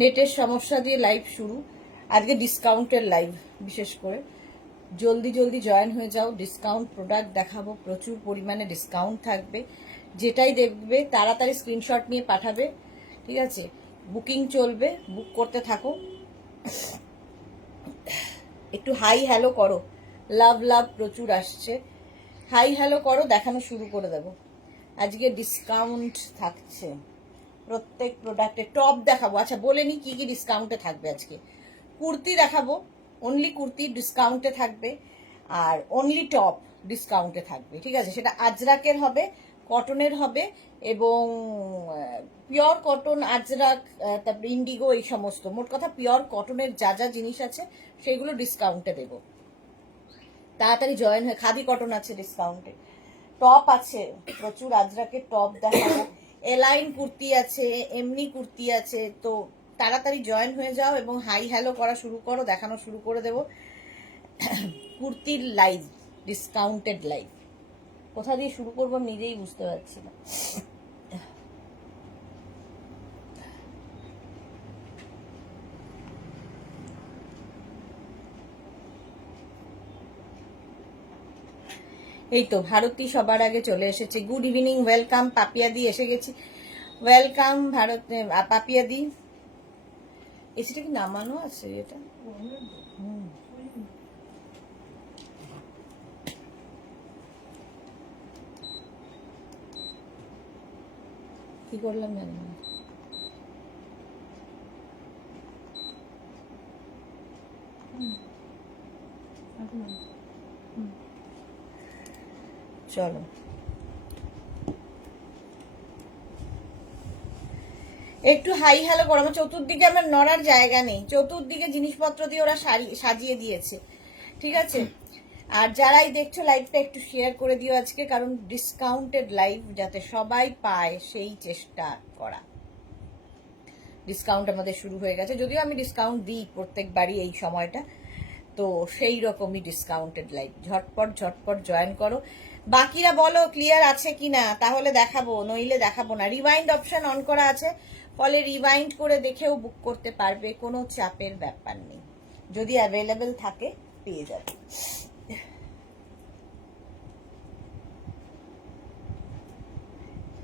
নেটের সমস্যা দিয়ে লাইভ শুরু। আজকে ডিসকাউন্টের লাইভ, বিশেষ করে জলদি জলদি জয়েন হয়ে যাও। ডিসকাউন্ট প্রোডাক্ট দেখাবো, প্রচুর পরিমাণে ডিসকাউন্ট থাকবে। যেটাই দেখবে তাড়াতাড়ি স্ক্রিনশট নিয়ে পাঠাবে, ঠিক আছে? বুকিং চলবে, বুক করতে থাকো। একটু হাই হ্যালো করো, লাভ লাভ প্রচুর আসছে। হাই হ্যালো করো, দেখানো শুরু করে দেবো। আজকে ডিসকাউন্ট থাকছে প্রত্যেক প্রোডাক্টে। টপ দেখাবো, আচ্ছা বলে নি কি কি ডিসকাউন্টে থাকবে আজকে। কুর্তি দেখাবো, অনলি কুর্তি ডিসকাউন্টে থাকবে, আর অনলি টপ ডিসকাউন্টে থাকবে, ঠিক আছে? সেটা আজরাকের হবে, কটনের হবে, এবং পিওর কটন, আজরাক, তারপরে ইন্ডিগো, এই সমস্ত মোট কথা পিওর কটনের যা যা জিনিস আছে সেগুলো ডিসকাউন্টে দেবো। তাড়াতাড়ি জয়েন হয়ে, খাদি কটন আছে ডিসকাউন্টে, টপ আছে প্রচুর, আজরাকের টপ দেখাবো, এলাইন কুর্তি আছে, এমনি কুর্তি আছে। তো তাড়াতাড়ি জয়েন হয়ে যাও এবং হাই হ্যালো করা শুরু করো, দেখানো শুরু করে দেবো। কুর্তির লাইভ, ডিসকাউন্টেড লাইভ। কোথা দিয়ে শুরু করবো নিজেই বুঝতে পারছি না। এই তো ভারতী সবার আগে চলে এসেছে। Good evening, welcome. পাপিয়াদি এসে গেছি, ওয়েলকাম ভারত। পাপিয়াদি, এসিটা কি নামানো আছে? এটা কি করলাম জানি না। চলো, একটু হাই হ্যালো করো। আমার চতুর্দিকে আমার নড়ার জায়গা নেই, চতুর্দিকে জিনিসপত্র দিয়ে ওরা সাজিয়ে দিয়েছে, ঠিক আছে? আর যারাই দেখছো লাইভটা একটু শেয়ার করে দিও আজকে, কারণ ডিসকাউন্টেড লাইভ যাতে সবাই পায় সেই চেষ্টা করা। ডিসকাউন্ট আমাদের শুরু হয়ে গেছে, যদিও আমি ডিসকাউন্ট দিই প্রত্যেকবারই এই সময়টা, তো সেই রকমই ডিসকাউন্টেড লাইভ। ঝটপট ঝটপট জয়েন করো। বাকিরা বলো ক্লিয়ার আছে কিনা, তাহলে দেখাবো, নইলে দেখাবো না। রিওয়াইন্ড অপশন অন করা আছে, ফলে রিওয়াইন্ড করে দেখেও বুক করতে পারবে, কোনো চাপের ব্যাপার নেই। যদি অ্যাভেলেবেল থাকে পেয়ে যাবে।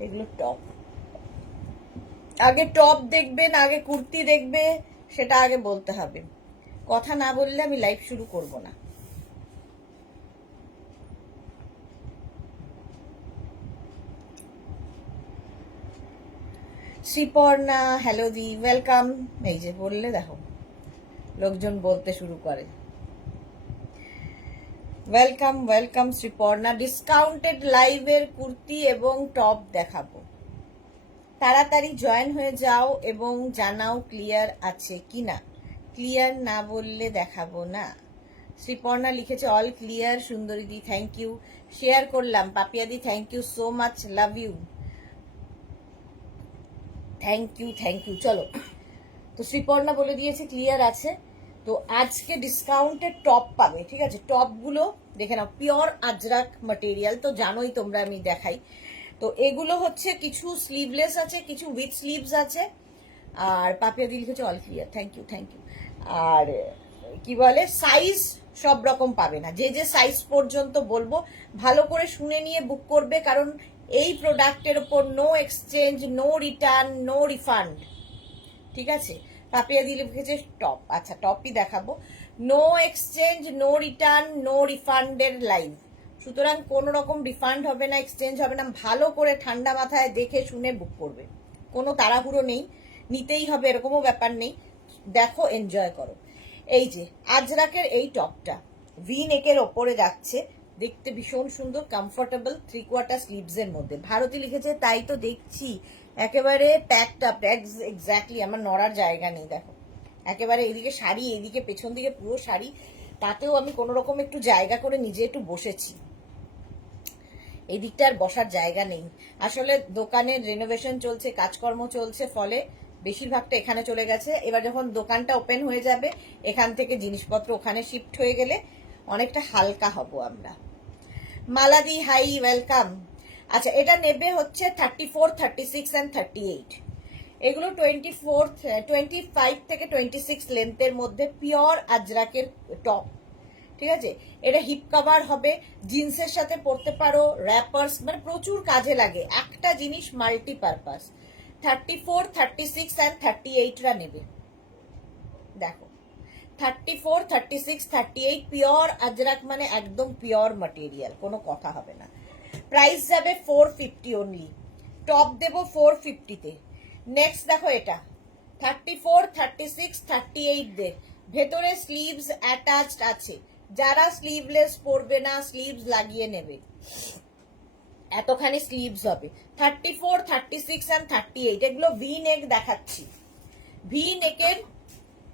এগুলো টপ, আগে টপ দেখবে না আগে কুর্তি দেখবে, সেটা আগে বলতে হবে। কথা না বললে আমি লাইভ শুরু করব না। শ্রীপর্ণা, হ্যালো দি, ওয়েলকাম। এই যে বললে দেখো লোকজন বলতে শুরু করে। Welcome welcome Sriparna. ডিসকাউন্টেড লাইভের কুর্তি এবং টপ দেখাবো, তাড়াতাড়ি জয়েন হয়ে যাও এবং জানাও ক্লিয়ার আছে কিনা। ক্লিয়ার না বললে দেখাবো না। শ্রীপর্ণা লিখেছে অল ক্লিয়ার। সুন্দরীদি থ্যাংক ইউ, শেয়ার করলাম। পাপিয়াদি thank you so much, love you, thank you thank you. চলো, তো শ্রীপর্ণা বলে দিয়েছে ক্লিয়ার আছে। তো আজকে ডিসকাউন্টের টপ পাবে, ঠিক আছে? টপগুলো দেখে নাও, পিওর আজরাক ম্যাটেরিয়াল, তো জানোই তোমরা, আমি দেখাই। তো এগুলো হচ্ছে কিছু স্লিভলেস আছে, কিছু উইথ স্লিভস আছে। আর পাপিয়াদি লিখেছে all clear, thank you thank you. আর কি বলে, সাইজ সব রকম পাবে না, যে যে সাইজ পর্যন্ত বলবো ভালো করে শুনে নিয়ে বুক করবে, কারণ এই প্রোডাক্টের ওপর no exchange, no return, no refund, ঠিক আছে? পাপিয়া দিয়ে লিখেছে টপ, আচ্ছা টপই দেখাবো। No exchange, no return, no রিফান্ডের লাইভ, সুতরাং কোনো রকম রিফান্ড হবে না, এক্সচেঞ্জ হবে না। ভালো করে ঠান্ডা মাথায় দেখে শুনে বুক করবে, কোনো তাড়াহুড়ো নেই, নিতেই হবে এরকমও ব্যাপার নেই। দেখো, এনজয় করো। এই যে আজরাকের এই টপটা ভি নেকের ওপরে যাচ্ছে, দেখতে ভীষণ সুন্দর, কমফোর্টেবল, 3/4 স্লিভস এর মধ্যে। ভারতী লিখেছে তাই তো দেখছি, একেবারে প্যাকড আপ, এক্স্যাক্টলি, আমার নড়ার জায়গা নেই। দেখো একেবারে এদিকে শাড়ি, এদিকে পেছন দিকে পুরো শাড়ি, তাতেও আমি কোনো রকম একটু জায়গা করে নিজে একটু বসেছি। এই দিকটা আর বসার জায়গা নেই। আসলে দোকানের রেনোভেশন চলছে, কাজকর্ম চলছে, ফলে বেশিরভাগটা এখানে চলে গেছে। এবার যখন দোকানটা ওপেন হয়ে যাবে, এখান থেকে জিনিসপত্র ওখানে শিফট হয়ে গেলে অনেকটা হালকা হব আমরা। মালাদি হাই, ওয়েলকাম। আচ্ছা, এটা নেবে হচ্ছে 34, 36 অ্যান্ড 38। এগুলো 25 থেকে 26 লেন্থের মধ্যে পিওর আজরাকের টপ, ঠিক আছে। এটা হিপ কভার হবে, জিন্সের সাথে পরতে পারো, র্যাপার্স, মানে প্রচুর কাজে লাগে, একটা জিনিস মাল্টিপারপাস। 34, 36 অ্যান্ড 38রা নেবে। দেখো 34, 36, 38 পিওর আজরাক, মানে একদম পিওর ম্যাটেরিয়াল, কোনো কথা হবে না। প্রাইস যাবে 450 অনলি, টপ দেবো 450-তে। নেক্সট দেখো এটা 34, 36, 38 দের ভেতরে স্লিভস অ্যাটাচড আছে, যারা স্লিভলেস পরবে না স্লিভস লাগিয়ে নেবে, এতখানি স্লিভস হবে। 34, 36 অ্যান্ড 38 এগুলো ভি নেক দেখাচ্ছি, ভি নেকের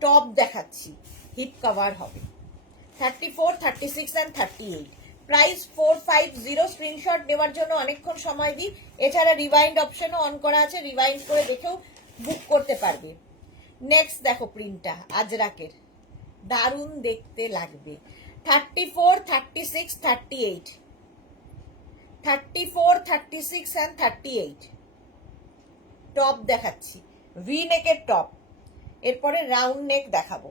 টপ দেখাচ্ছি, হিপ কভার হবে। 34, 36 অ্যান্ড 38, প্রাইস 450। স্ক্রিনশট নেওয়ার জন্য অনেকক্ষণ সময় দিই, এছাড়া রিওয়াইন্ড অপশনও অন করা আছে, রিওয়াইন্ড করে দেখেও বুক করতে পারবে। নেক্সট দেখো প্রিন্টটা আজরাকের, দারুণ দেখতে লাগবে। 34, 36, 38, 34, 36 অ্যান্ড 38 টপ দেখাচ্ছি, ভি নেকের টপ, এরপরে রাউন্ড নেক দেখাবো।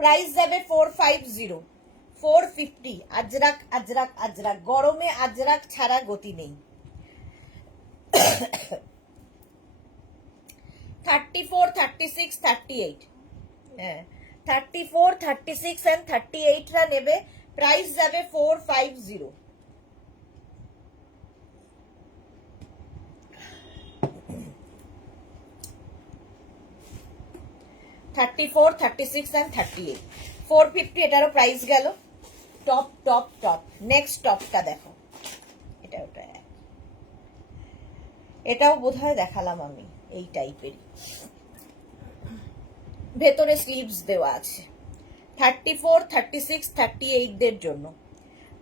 প্রাইস যাবে 450, 450। আজরাক আজরাক আজরাক, গরমে আজরাক ছাড়া গতি নেই। 34, 36, 38, হ্যাঁ 34, 36 অ্যান্ড 38রা নেবে। প্রাইস যাবে 450। 34, 36 অ্যান্ড 38, 450, এটারও প্রাইস গেল। টপ টপ টপ, নেক্সট টপটা দেখো, এটা ওটা এটাও বোধহয় দেখালাম আমি, এই টাইপেরই, ভেতরে স্লিভস দেওয়া আছে। 34, 36, 38 দের জন্য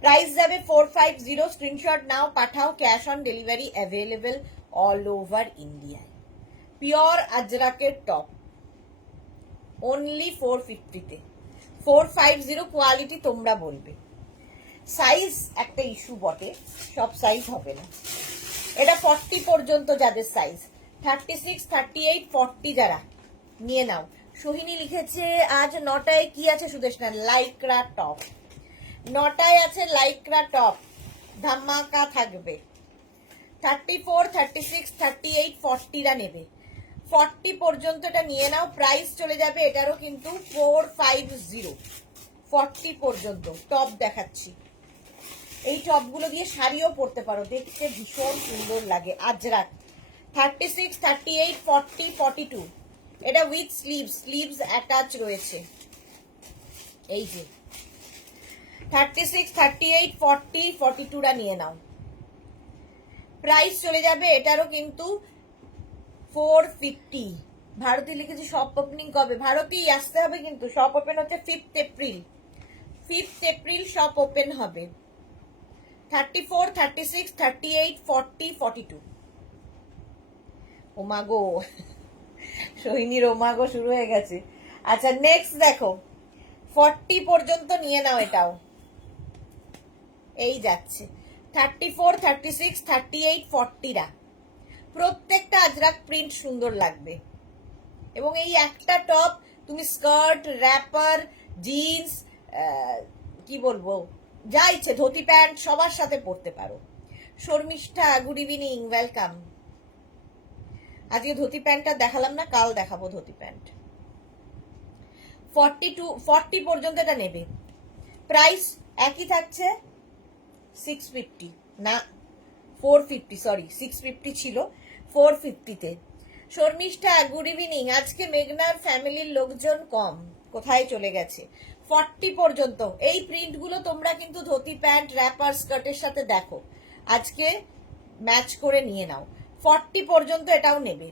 প্রাইস যাবে 450। স্ক্রিনশট নাও, পাঠাও, cash on delivery available all over ইন্ডিয়ায়। পিওর আজরাকের টপ অনলি 450-তে, 450। কোয়ালিটি তোমরা বলবে। সাইজ একটা ইস্যু বটে, সব সাইজ হবে না। এটা 40 পর্যন্ত যাদের সাইজ, 36, 38, 40 যারা নিয়ে নাও। সোহিনী লিখেছে আজ 9টায় কি আছে সুদেশনা, লাইক্রা টপ, 9টায় আছে লাইক্রা টপ, ধামাকা থাকবে। 34, 36, 38, 40রা নেবে, 40 পর্যন্ত এটা নিয়ে নাও। প্রাইস চলে যাবে এটারও কিন্তু 450, 40 পর্যন্ত টপ দেখাচ্ছি। এই টপগুলো দিয়ে শাড়িও পরতে পারো, দেখতে ভীষণ সুন্দর লাগে আজরাক। 36, 38, 40, 42, এটা উইথ স্লিভস অ্যাটাচ রয়েছে, এই যে 36, 38, 40, 42রা নিয়ে নাও। প্রাইস চলে যাবে এটারও কিন্তু 450। ভারতী লিখেছে শপ ওপেনিং কবে? ভারতী আসতে হবে, কিন্তু শপ ওপেন হচ্ছে 5th April, 5th April shop open হবে। 34, 36, 38, 40, 42। ওমাগো, সোহিনীর ওমাগো শুরু হয়ে গেছে। আচ্ছা নেক্সট দেখো 40 পর্যন্ত নিয়ে নাও, এটাও এই যাচ্ছে। 34, 36, 38, 40রা প্রত্যেকটা আজরাক প্রিন্ট সুন্দর লাগবে। এবং এই একটা টপ তুমি স্কার্ট, র্যাপার, জিন্স, কি বলবো, যা ইচ্ছে, ধুতি প্যান্ট সবার সাথে পরতে পারো। Sharmishtha good evening, welcome. আজকে ধুতি প্যান্টটা দেখালাম না, কাল দেখাবো ধুতি প্যান্ট। 40 পর্যন্ত এটা নেবে। প্রাইস একই থাকছে 650, না 450, সরি 650 ছিল, 450-তে। Sharmistha good evening. আজকে মেঘনার ফ্যামিলির লোকজন কম, কোথায় চলে গেছে? 40 পর্যন্ত এই প্রিন্টগুলো তোমরা কিন্তু ধুতি প্যান্ট, র্যাপার, স্কার্টের সাথে দেখো, আজকে ম্যাচ করে নিয়ে নাও। 40 পর্যন্ত এটাও নেবে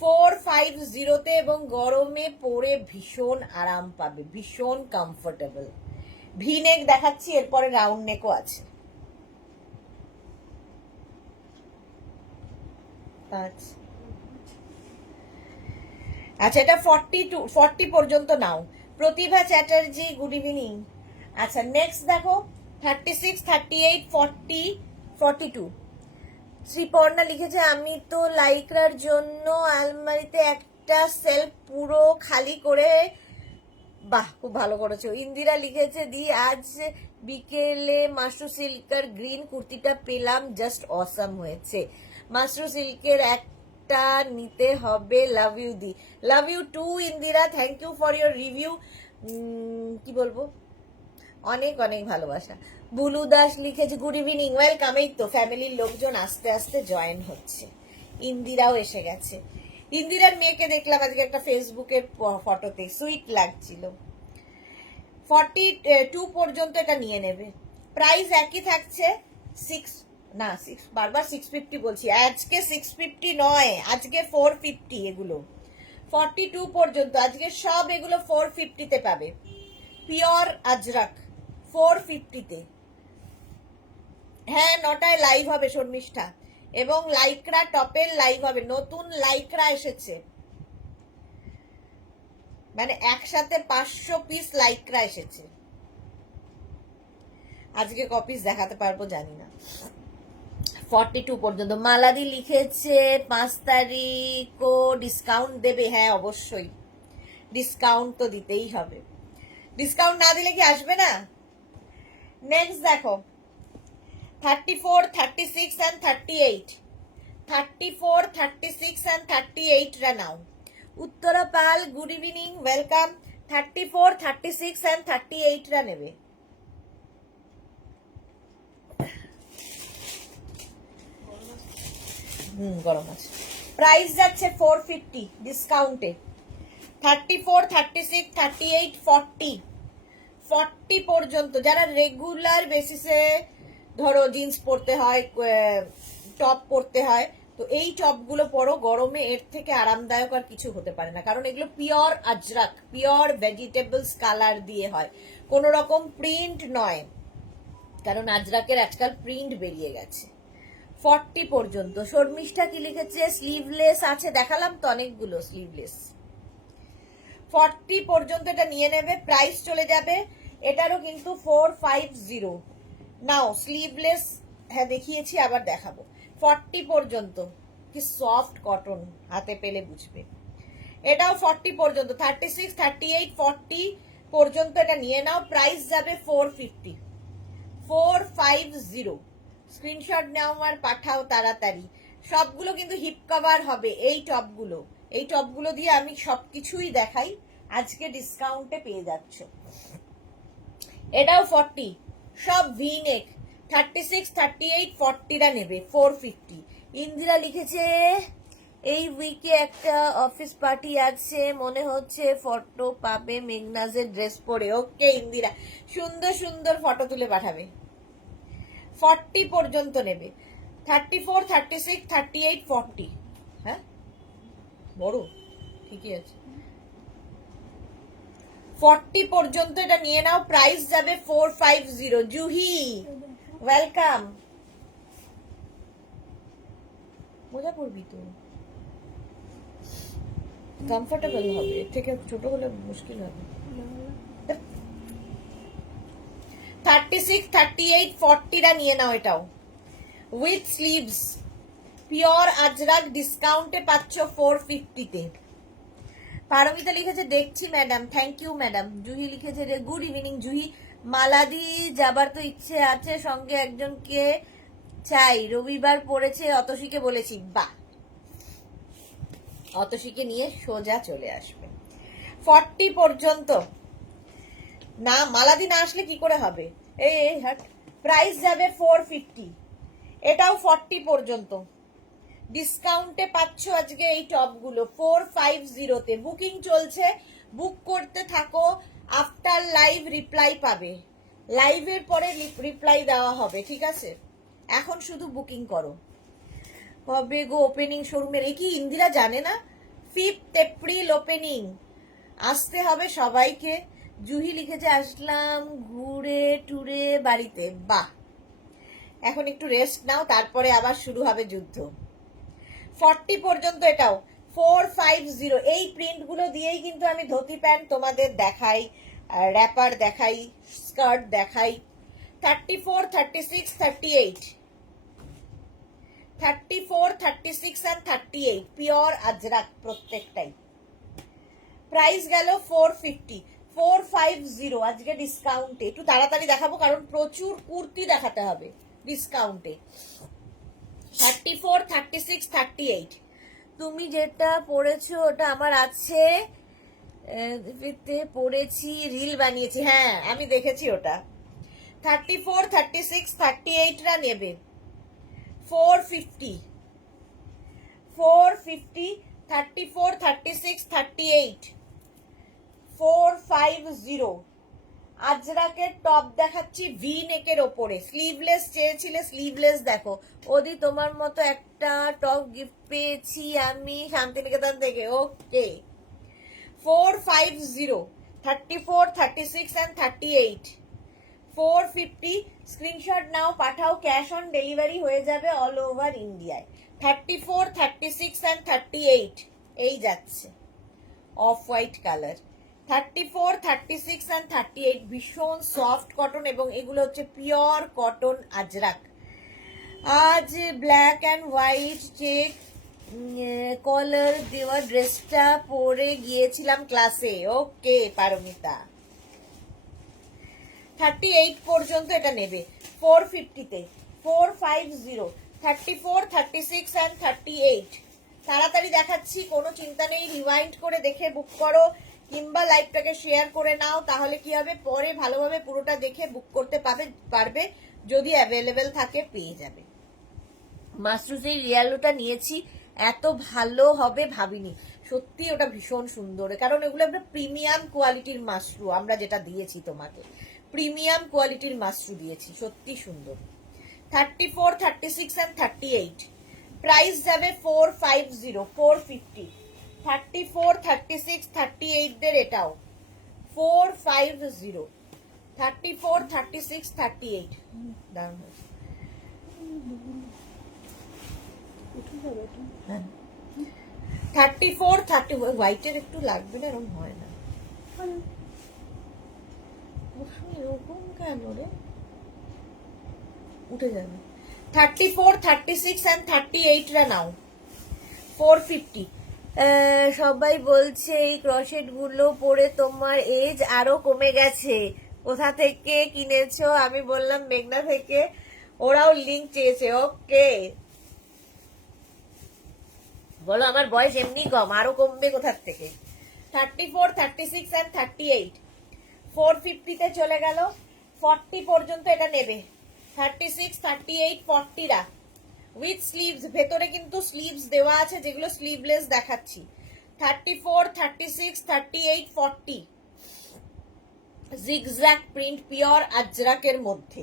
450-তে, এবং গরমে পরে ভীষণ আরাম পাবে, ভীষণ কমফোর্টেবল। ভি নেক দেখাচ্ছি, এরপরে রাউন্ড নেকও আছে। আচ্ছা এটা 40 পর্যন্ত নাও। প্রতিভা চ্যাটার্জি গুড ইভিনিং। আচ্ছা নেক্সট দেখো 36, 38, 40, 42। শ্রীপর্ণা লিখেছে আমি তো লাইক্রার জন্য আলমারিতে একটা সেলফ পুরো খালি করে, বাহ খুব ভালো করেছো। ইন্দিরা লিখেছে দি আজ বিকেলে মাশরু সিল্কের গ্রিন কুর্তিটা পেলাম, জাস্ট অসাম হয়েছে। মাশরু সিল্কের একটা নিতে হবে, লাভ ইউ দি। Love you too Indira, thank you for your review. কি বলবো, অনেক অনেক ভালোবাসা। বুলু দাস লিখেছে গুড ইভিনিং, ওয়েলকাম। এই তো ফ্যামিলির লোকজন আস্তে আস্তে জয়েন হচ্ছে, ইন্দিরাও এসে গেছে। ইন্দিরার মেয়েকে দেখলাম আজকে একটা ফেসবুকের ফটোতে, সুইট লাগছিল। 42 পর্যন্ত এটা নিয়ে নেবে, প্রাইস একই থাকছে। 6 বারবার 650 বলছি, আজকে 650 নয়, আজকে 450 এগুলো। 42 পর্যন্ত আজকে সব এগুলো 450 তে পাবে। পিওর আজরাক 450 তে। হ্যাঁ 9টায় লাইভ হবে শর্মিষ্ঠা, এবং লাইক্রা টপের লাইভ হবে, নতুন লাইক্রা এসেছে, মানে একসাথে 500 পিস লাইক্রা এসেছে। আজকে কপিস দেখাতে পারবো জানি না। 42 পর্যন্ত। মালাদি লিখেছে 5 তারিখও ডিসকাউন্ট দেবে, হ্যাঁ অবশ্যই ডিসকাউন্ট তো দিতেই হবে, ডিসকাউন্ট না দিলে কি আসবে না। নেক্সট দেখো 34, 36 and 38, 34, 36 and 38 রা নাও। উত্তরা পাল গুড ইভিনিং, ওয়েলকাম। 34, 36 and 38 রা নেবে। গরম আছে। প্রাইস যাচ্ছে 450 ডিসকাউন্টে। 34, 36, 38, 40 পর্যন্ত। যারা রেগুলার বেসিসে ধরো জিন্স পরতে হয়, টপ পরতে হয়, তো এই টপগুলো পরো, গরমে এর থেকে আরামদায়ক আর কিছু হতে পারে না, কারণ এগুলো pure Ajrak, pure vegetables colour দিয়ে হয়, কোন রকম প্রিন্ট নয়, কারণ আজরাকের আজকাল প্রিন্ট বেরিয়ে গেছে। 40 পর্যন্ত। শর্মিষ্ঠা কি লিখেছে স্লিভলেস আছে, দেখালাম তো অনেকগুলো স্লিভলেস। 40 পর্যন্ত এটা নিয়ে নেবে, প্রাইস চলে যাবে এটারও কিন্তু 450। নাও স্লিভলেস, হ্যাঁ দেখিয়েছি আবার দেখাবো। 40 পর্যন্ত, কি সফট কটন, হাতে পেলে বুঝবে। এটাও 40 পর্যন্ত। 36, 38, 40 পর্যন্ত এটা নিয়ে নাও, প্রাইস যাবে 450। 450। স্ক্রিনশট নাও আর পাঠাও তাড়াতাড়ি। সবগুলো কিন্তু হিপ কভার হবে, এই টপগুলো দিয়ে আমি সবকিছুই দেখাই, আজকে ডিসকাউন্টে পেয়ে যাচ্ছ। এটাও 40, সব ভি নেক। 36, 38, 40 রা নেবে 450। ইন্দিরা লিখেছে এই উইকে একটা অফিস পার্টি আছে, মনে হচ্ছে ফটো পাবে মেঘনাজের ড্রেস পরে। ওকে ইন্দিরা, সুন্দর সুন্দর ফটো তুলে পাঠাবে। 40 পর্যন্ত নেবে। 34, 36, 38, 40। হ্যাঁ বড় ঠিকই আছে। 40 পর্যন্ত এটা নিয়ে নাও, প্রাইস যাবে 450। জুহি ওয়েলকাম। মজা করবি তো, কমফোর্টেবল হবে, এর থেকে ছোট হলে মুশকিল হবে। 36, 38, 40 রা নিয়ে নাও, এটাও উইথ স্লিভস, পিওর আজরাক, ডিসকাউন্টে পাচ্ছ 450 তে। পারমিতা লিখেছে দেখছি madam, thank you madam. Juhi লিখেছে গুড ইভিনিং জুহি। মালাদি যাবার তো ইচ্ছে আছে, সঙ্গে একজনকে চাই, রবিবার পড়েছে, অতসীকে বলেছি। বাহ, অতসীকে নিয়ে সোজা চলে আসবে। 40 পর্যন্ত। না মালাদি না আসলে কি করে হবে, এই হাট। প্রাইস যাবে 450। এটাও 40 পর্যন্ত, ডিসকাউন্টে পাচ্ছ আজকে এই টপগুলো 450 তে। বুকিং চলছে, বুক করতে থাকো, আফটার লাইভ রিপ্লাই পাবে, লাইভের পরে রিপ্লাই দেওয়া হবে, ঠিক আছে। এখন শুধু বুকিং করো। কবে গো ওপেনিং শোরুমের, এ কি ইন্দিরা জানে না? 5 এপ্রিল ওপেনিং, আসতে হবে সবাইকে। জুহি লিখেছে আসলাম ঘুরে টুরে বাড়িতে। বাহ, এখন একটু রেস্ট নাও, তারপরে আবার শুরু হবে যুদ্ধ। 40 পর্যন্ত এটাও 450। এই প্রিন্ট গুলো দিয়েই কিন্তু আমি ধুতি প্যান্ট তোমাদের দেখাই, র্যাপার দেখাই, স্কার্ট দেখাই। 34, 36, 38, 34, 36 and 38 পিওর আজরাক প্রত্যেকটাই। প্রাইস গেল 450, 450 আজকে ডিসকাউন্টে। একটু তাড়াতাড়ি দেখাবো কারণ প্রচুর কুর্তি দেখাতে হবে ডিসকাউন্টে। 34, 36, 38 তুমি যেটা পড়েছো ওটা আমার আছে, পড়েছি, রিল বানিয়েছি, হ্যাঁ আমি দেখেছি ওটা। 34, 36, 38 রা নেবে 450, 450, 34, 36, 38 450। আজরাকের টপ দেখাচ্ছি ভি নেকের ওপরে, স্লিভলেস চেয়েছিলে, স্লিভলেস দেখো। ওদি তোমার মতো একটা টপ গিফট পেয়েছি আমি শান্তিনিকেতন থেকে। ওকে 450, 34, 36 and 38 450। স্ক্রিনশট নাও, পাঠাও, ক্যাশ অন ডেলিভারি হয়ে যাবে অল ওভার ইন্ডিয়ায়। 34, 36 and 38 এই যাচ্ছে অফ হোয়াইট কালার। 34, 36 and 38 ভীষণ সফট কটন এবং এগুলো হচ্ছে পিওর কটন আজরাক। আজ ব্ল্যাক অ্যান্ড হোয়াইট চেক কলার দেওয়া ড্রেসটা পরে গিয়েছিলাম ক্লাসে। ওকে পারমিতা, 38 পর্যন্ত এটা নেবে 450-তে, 450, 34, 36 and 38 তাড়াতাড়ি দেখাচ্ছি, কোনো চিন্তা নেই। রিওয়াইন্ড করে দেখে বুক করো কিংবা লাইভটাকে শেয়ার করে নাও, তাহলে কি হবে পরে ভালোভাবে পুরোটা দেখে বুক করতে পারবে, যদি অ্যাভেলেবেল থাকে পেয়ে যাবে। মাশরুজের রিয়ালোটা নিয়েছি, এত ভালো হবে ভাবিনি, সত্যি ওটা ভীষণ সুন্দর, কারণ এগুলো একটা প্রিমিয়াম কোয়ালিটির মাশরু, আমরা যেটা দিয়েছি তোমাকে প্রিমিয়াম কোয়ালিটির মাশরু দিয়েছি, সত্যি সুন্দর। 34, 36 and 38 প্রাইস যাবে 450, 450। 34, 36, 38 দের এটাও 450, 34, 36, 38 দাম হয়েছে। 34, 30 হোয়াইটের একটু লাগবে না, এরকম হয় না, এরকম কেন রে, উঠে যাবে। 34, 36 and 38 রা নাও 450। সবাই বলছে এই ক্রশেট গুলো পরে তোমার এজ আরো কমে গেছে, কোথা থেকে কিনেছো? আমি বললাম মেঘনা থেকে, ওরাও লিংক চেয়েছে। ওকে বলো আমার বয়স এমনি কম, আরো কমবে কোথার থেকে। 34, 36 and 38 450-তে চলে গেল। 40 পর্যন্ত এটা নেবে 36, 38, 40 রা উইথ স্লিভস, ভেতরে কিন্তু স্লিভস দেওয়া আছে, যেগুলো স্লিভলেস দেখাচ্ছি। 34, 36, 38, 40 জিগজ্যাগ প্রিন্ট পিওর আজরাকের মধ্যে।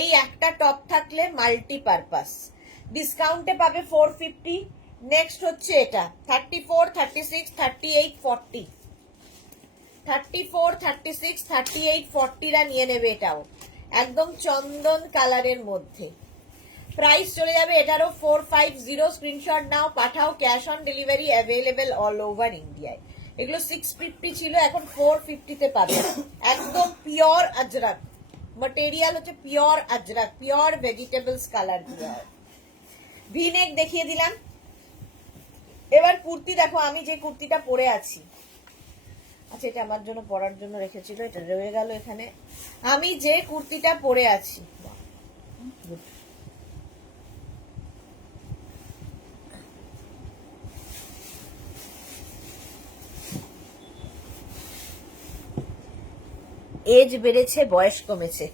এই একটা টপ থাকলে মাল্টিপারপাস, ডিসকাউন্টে পাবে 450। নেক্সট হচ্ছে এটা 34, 36, 38, 40 34, 36, 38, 40 রা নিয়ে নেবে, এটাও একদম চন্দন কালারের মধ্যে। প্রাইস চলে যাবে এটারও 450। স্ক্রিনশট নাও, পাঠাও, cash on delivery available all over ইন্ডিয়ায়। এগুলো 650 ছিল, এখন 450-তে পাবে। একদম পিওর আজরাক ম্যাটেরিয়াল, হচ্ছে pure Ajrak, pure vegetables colour দিয়ে। ভিনেক দেখিয়ে দিলাম, এবার কুর্তি দেখো। আমি যে কুর্তিটা পরে আছি, আচ্ছা এটা আমার জন্য পরার জন্য রেখেছিল, এটা রয়ে গেল এখানে। আমি যে কুর্তিটা পরে আছি, এজ বেড়েছে বয়স কমেছে,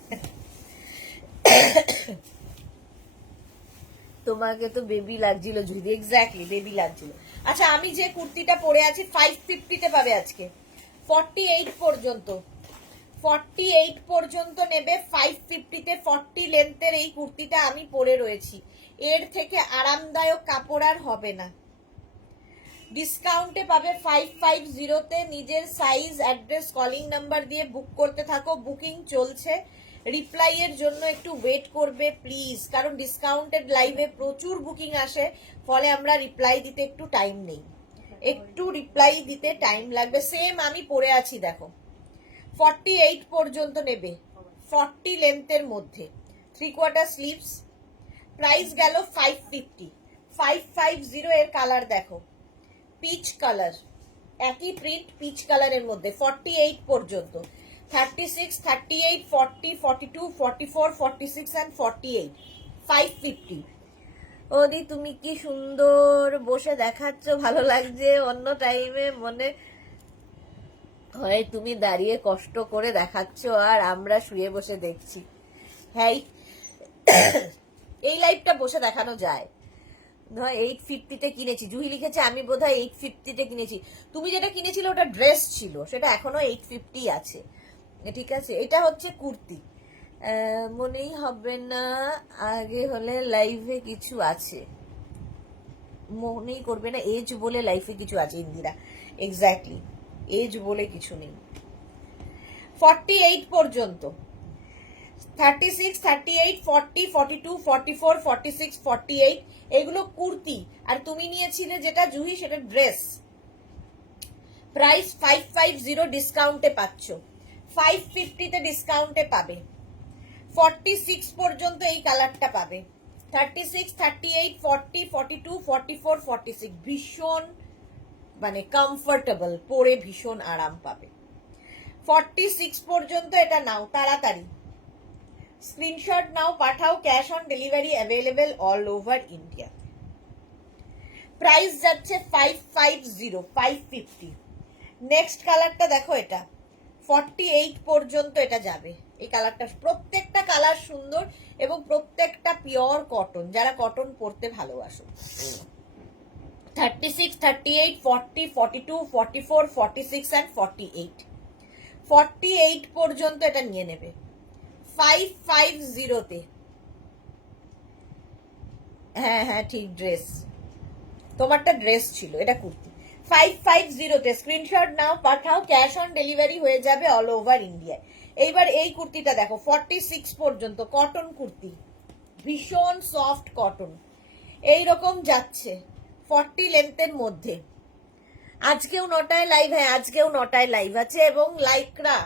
তোমাকে তো বেবি লাগছিল জুহি, এক্স্যাক্টলি বেবি লাগছিল। আচ্ছা আমি যে কুর্তিটা পরে আছি 550-তে পাবে আজকে। 48 পর্যন্ত, 48 পর্যন্ত নেবে 550-তে। 40 লেন্থের এই কুর্তিটা আমি পরে রয়েছি, এর থেকে আরামদায়ক কাপড় আর হবে না। ডিসকাউন্টে পাবে 550-তে। নিজের সাইজ, অ্যাড্রেস, কলিং নাম্বার দিয়ে বুক করতে থাকো, বুকিং চলছে। রিপ্লাই এর জন্য একটু ওয়েট করবে প্লিজ, কারণ ডিসকাউন্টেড লাইভে প্রচুর বুকিং আসে, ফলে আমরা রিপ্লাই দিতে একটু টাইম নেই, একটু রিপ্লাই দিতে টাইম লাগবে। সেম আমি পরে আছি দেখো, 48 পর্যন্ত নেবে, 40 লেন্থের মধ্যে, 3/4 স্লিভস। প্রাইস গেল 550। 550 এর কালার দেখো, পিচ কালার, একই প্রিন্ট পিচ কালারের মধ্যে 48 পর্যন্ত, 36, 38, 40, 42, 44, 46 and 48, 550। ওদি তুমি কি সুন্দর বসে দেখাচ্ছ, ভালো লাগছে। অন্য টাইমে মনে হয় তুমি দাঁড়িয়ে কষ্ট করে দেখাচ্ছ আর আমরা শুয়ে বসে দেখছি। হ্যাঁ, এই লাইভটা বসে দেখানো যায়। 850-তে কিনেছি, জুহি লিখেছে আমি বোধহয় 850-তে কিনেছি। তুমি যেটা কিনেছিলে ওটা ড্রেস ছিল, সেটা এখনো 850 আছে, ঠিক আছে। এটা হচ্ছে কুর্তি, মনেই হবে না আগে হলে লাইভে কিছু আছে, মনেই করবে না এজ বলে লাইফে কিছু আছে। ইন্দিরা, এক্স্যাক্টলি, এজ বলে কিছু নেই। 48 পর্যন্ত, 36, 38, 40, 42, 44, 46, 48 এগুলো কুর্তি। আর তুমি নিয়েছিলে যেটা জুহি, সেটা ড্রেস। প্রাইস 550, ডিসকাউন্টে পাচ্ছ, 550-তে ডিসকাউন্টে পাবে। 46 পর্যন্ত এই কালারটা পাবে, 36, 38, 40, 42, 44, 46 ভীষণ মানে কমফোর্টেবল, পরে ভীষণ আরাম পাবে। 46 পর্যন্ত এটা নাও, তাড়াতাড়ি স্ক্রিনশট নাও, পাঠাও। Cash on delivery available all over India. Price যাচ্ছে 550, 550। নেক্সট কালারটা দেখো, এটা 48 পর্যন্ত এটা যাবে। এই কালারটা, প্রত্যেকটা কালার সুন্দর এবং প্রত্যেকটা পিওর কটন, যারা কটন পরতে ভালোবাসো। 36, 38, 40, 42, 44, 46 and 48, 48 পর্যন্ত এটা নিয়ে নেবে 550-তে। হ্যাঁ হ্যাঁ ঠিক, ড্রেস, তোমারটা ড্রেস ছিল, এটা কুর্তি। 550-তে স্ক্রিনশট নাও, পাঠাও। ক্যাশ অন ডেলিভারি হয়ে যাবে অল ওভার ইন্ডিয়ায়। এইবার এই কুর্তিটা দেখো, 46 পর্যন্ত কটন কুর্তি, ভীষণ সফট কটন, এইরকম যাচ্ছে 40 লেন্থের মধ্যে। আজকেও 9টায় লাইভ, হ্যাঁ আজকেও 9টায় লাইভ আছে। এবং লাইকরা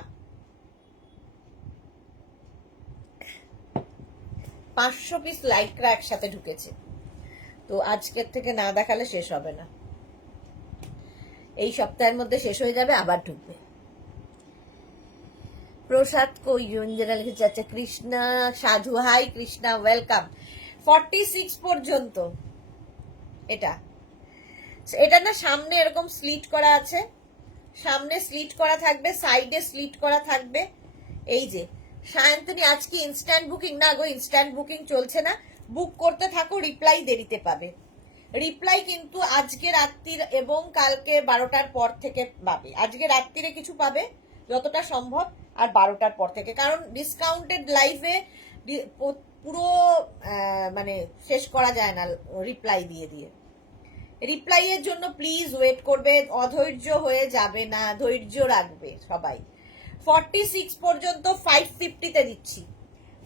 500 পিস লাইকরা একসাথে ঢুকেছে, তো আজকের থেকে না দেখালে শেষ হবে না, এই সপ্তাহের মধ্যে শেষ হয়ে যাবে, আবার ঢুকবে। প্রসাদ কই, রঞ্জনা লিখেছে, আচ্ছা কৃষ্ণা সাধু, হাই কৃষ্ণা, ওয়েলকাম। 46 পর্যন্ত এটা, এটা না সামনে এরকম স্লিট করা আছে, সামনে স্লিট করা থাকবে, সাইডে স্লিট করা থাকবে। এই যে সায়ন্তনী, আজকে ইনস্ট্যান্ট বুকিং না গো, ইনস্ট্যান্ট বুকিং চলছে না, বুক করতে থাকো, রিপ্লাই দেরিতে পাবে। রিপ্লাই কিন্তু আজকে রাত্রির এবং কালকে 12টার পর থেকে পাবে। আজকে রাত্রিরে কিছু পাবে যতটা সম্ভব, আর 12টার পর থেকে, কারণ ডিসকাউন্টেড লাইভে পুরো মানে শেষ করা যায় না রিপ্লাই দিয়ে দিয়ে। রিপ্লাইয়ের জন্য প্লিজ ওয়েট করবে, অধৈর্য হয়ে যাবে না, ধৈর্য রাখবে সবাই। 46 পর্যন্ত 550-তে দিচ্ছি,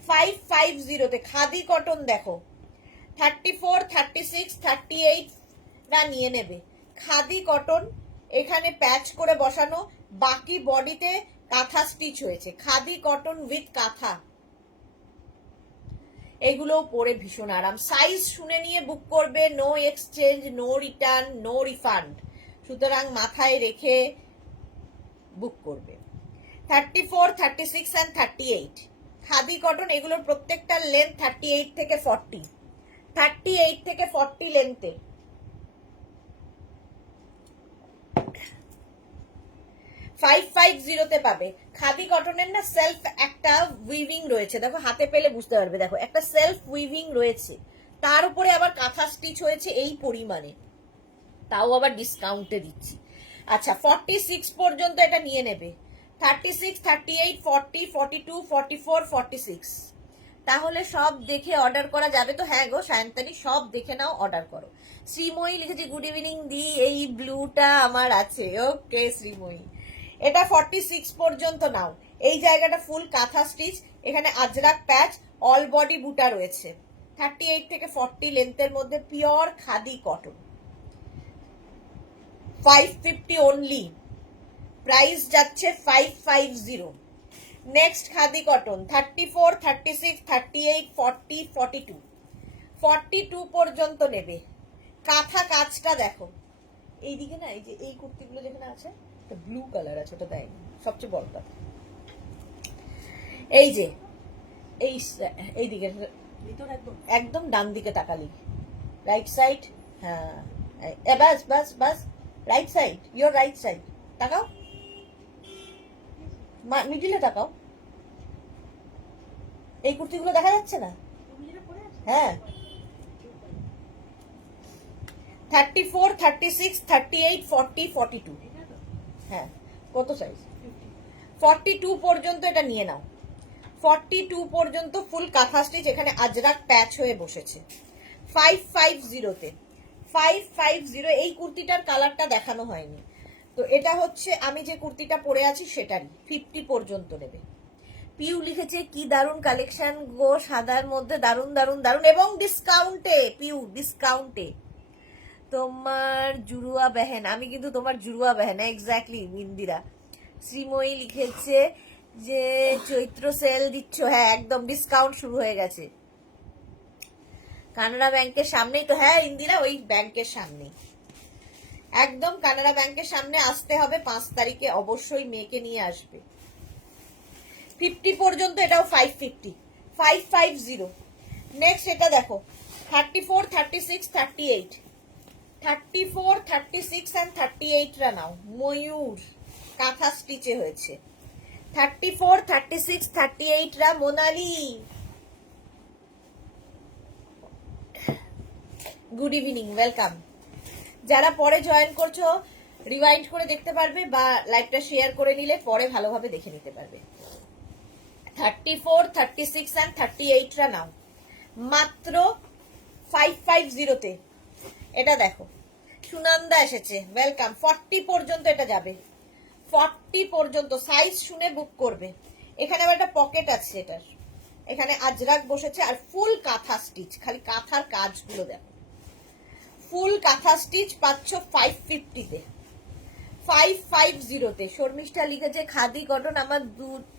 550-তে খাদি কটন দেখো, 34, 36, 38 না নিয়ে নেবে। খাদি কটন, এখানে প্যাচ করে বসানো, বাকি বডিতে কাঁথা স্টিচ হয়েছে, খাদি কটন উইথ কাঁথা, এগুলো পরে ভীষণ আরাম। সাইজ শুনে নিয়ে বুক করবে, no exchange, no return, no refund, সুতরাং মাথায় রেখে বুক করবে। 34, 36 and 38 খাদি কটন, এগুলোর প্রত্যেকটার লেন্থ 38 থেকে 40, 38 থেকে 40 লেন্থে। ফাইভ 550-তে পাবে। খাদি কটনের না সেলফ একটা উইভিং রয়েছে, দেখো হাতে পেলে বুঝতে পারবে, দেখো একটা সেলফ উইভিং রয়েছে, তার উপরে আবার কাঁথা স্টিচ হয়েছে এই পরিমাণে, তাও আবার ডিসকাউন্টে দিচ্ছি। আচ্ছা 46 পর্যন্ত এটা নিয়ে নেবে, 36, 38, 40, 42, 44, 46, তাহলে সব দেখে অর্ডার করা যাবে তো। হ্যাঁ গো সায়ন্তনী, সব দেখে নাও, অর্ডার করো। শ্রীময়ী লিখেছি, গুড ইভিনিং দি, এই ব্লুটা আমার আছে। ওকে শ্রীময়ী, এটা 46 পর্যন্ত নাও। এই জায়গাটা ফুল কাঁথা স্টিচ, এখানে আজরাক প্যাচ, অল বডি বুটা রয়েছে, 38 থেকে 40 লেন্থের মধ্যে, pure khadi cotton, 550 only, price যাচ্ছে 550। নেক্সট খাদি কটন, 34, 36, 38, 40, 42, 42 পর্যন্ত নেবে। কাঁথা কাজটা দেখো, এইদিকে না এই যে এই কুর্তিগুলো যেখানে আছে ব্লু কালার আছে, ওটা দেয়নি সবচেয়ে বড়টা। এই যে এইদিকে একদম ডান দিকে তাকালি, রাইট সাইড, হ্যাঁ বাস বাস বাস, right side, your right side, তাকাও মিডিলে তাকাও। এই কুর্তিগুলো দেখা যাচ্ছে না? হ্যাঁ 34, 36, 38, 40, 42, হ্যাঁ কত সাইজ? 42 পর্যন্ত এটা নিয়ে নাও। 42 পর্যন্ত ফুল কাঁথা স্টিচ, এখানে আজরাক প্যাচ হয়ে বসেছে। 550 তে, 550। এই কুর্তিটার কালারটা দেখানো হয়নি, তো এটা হচ্ছে আমি যে কুর্তিটা পরে আছি সেটারই। 50 পর্যন্ত নেবে। পিউ লিখেছে কি দারুন কালেকশন গো, সাদার মধ্যে দারুন দারুন দারুন এবং ডিসকাউন্টে। পিউ ডিসকাউন্টে। তোমার জুড়ুয়া বেহেন, আমি কিন্তু তোমার জুড়ুয়া বেহেন, এক্স্যাক্টলি ইন্দিরা। শ্রীময়ী লিখেছে যে চৈত্র সেল দিচ্ছ, হ্যাঁ একদম ডিসকাউন্ট শুরু হয়ে গেছে কানাড়া ব্যাংকের সামনেই তো। হ্যাঁ ইন্দিরা, ওই ব্যাংকের সামনেই, একদম কানাড়া ব্যাংকের সামনে আসতে হবে। 5 তারিখে অবশ্যই মেয়েকে নিয়ে আসবে। 50 পর্যন্ত, এটাও 550, 550। নেক্সট এটা দেখো 34, 36, 38, 34, 36 and 38 রা নাও। ময়ূর কাঁথা স্টিচে হয়েছে। 34, 36, 38 রা মোনালি। Good evening, welcome. যারা পরে জয়েন করছো রিওয়াইন্ড করে দেখতে পারবে বা লাইভটা শেয়ার করে নিলে পরে ভালোভাবে দেখে নিতে পারবে। 34, 36 and 38 রা নাও মাত্র 550 তে। এটা দেখো সুনন্দা এসেছে, ওয়েলকাম। 40 পর্যন্ত এটা যাবে, 40 পর্যন্ত। সাইজ শুনে বুক করবে। এখানে আবার একটা পকেট আছে এটার, এখানে আজরাক বসেছে আর ফুল কাঁথা স্টিচ, খালি কাঁথার কাজগুলো দেখো। ফুল কাঁথা স্টিচ পাচ্ছ 550 তে, 550 তে। শর্মিষ্ঠা লিখেছে খাদি কটন আমার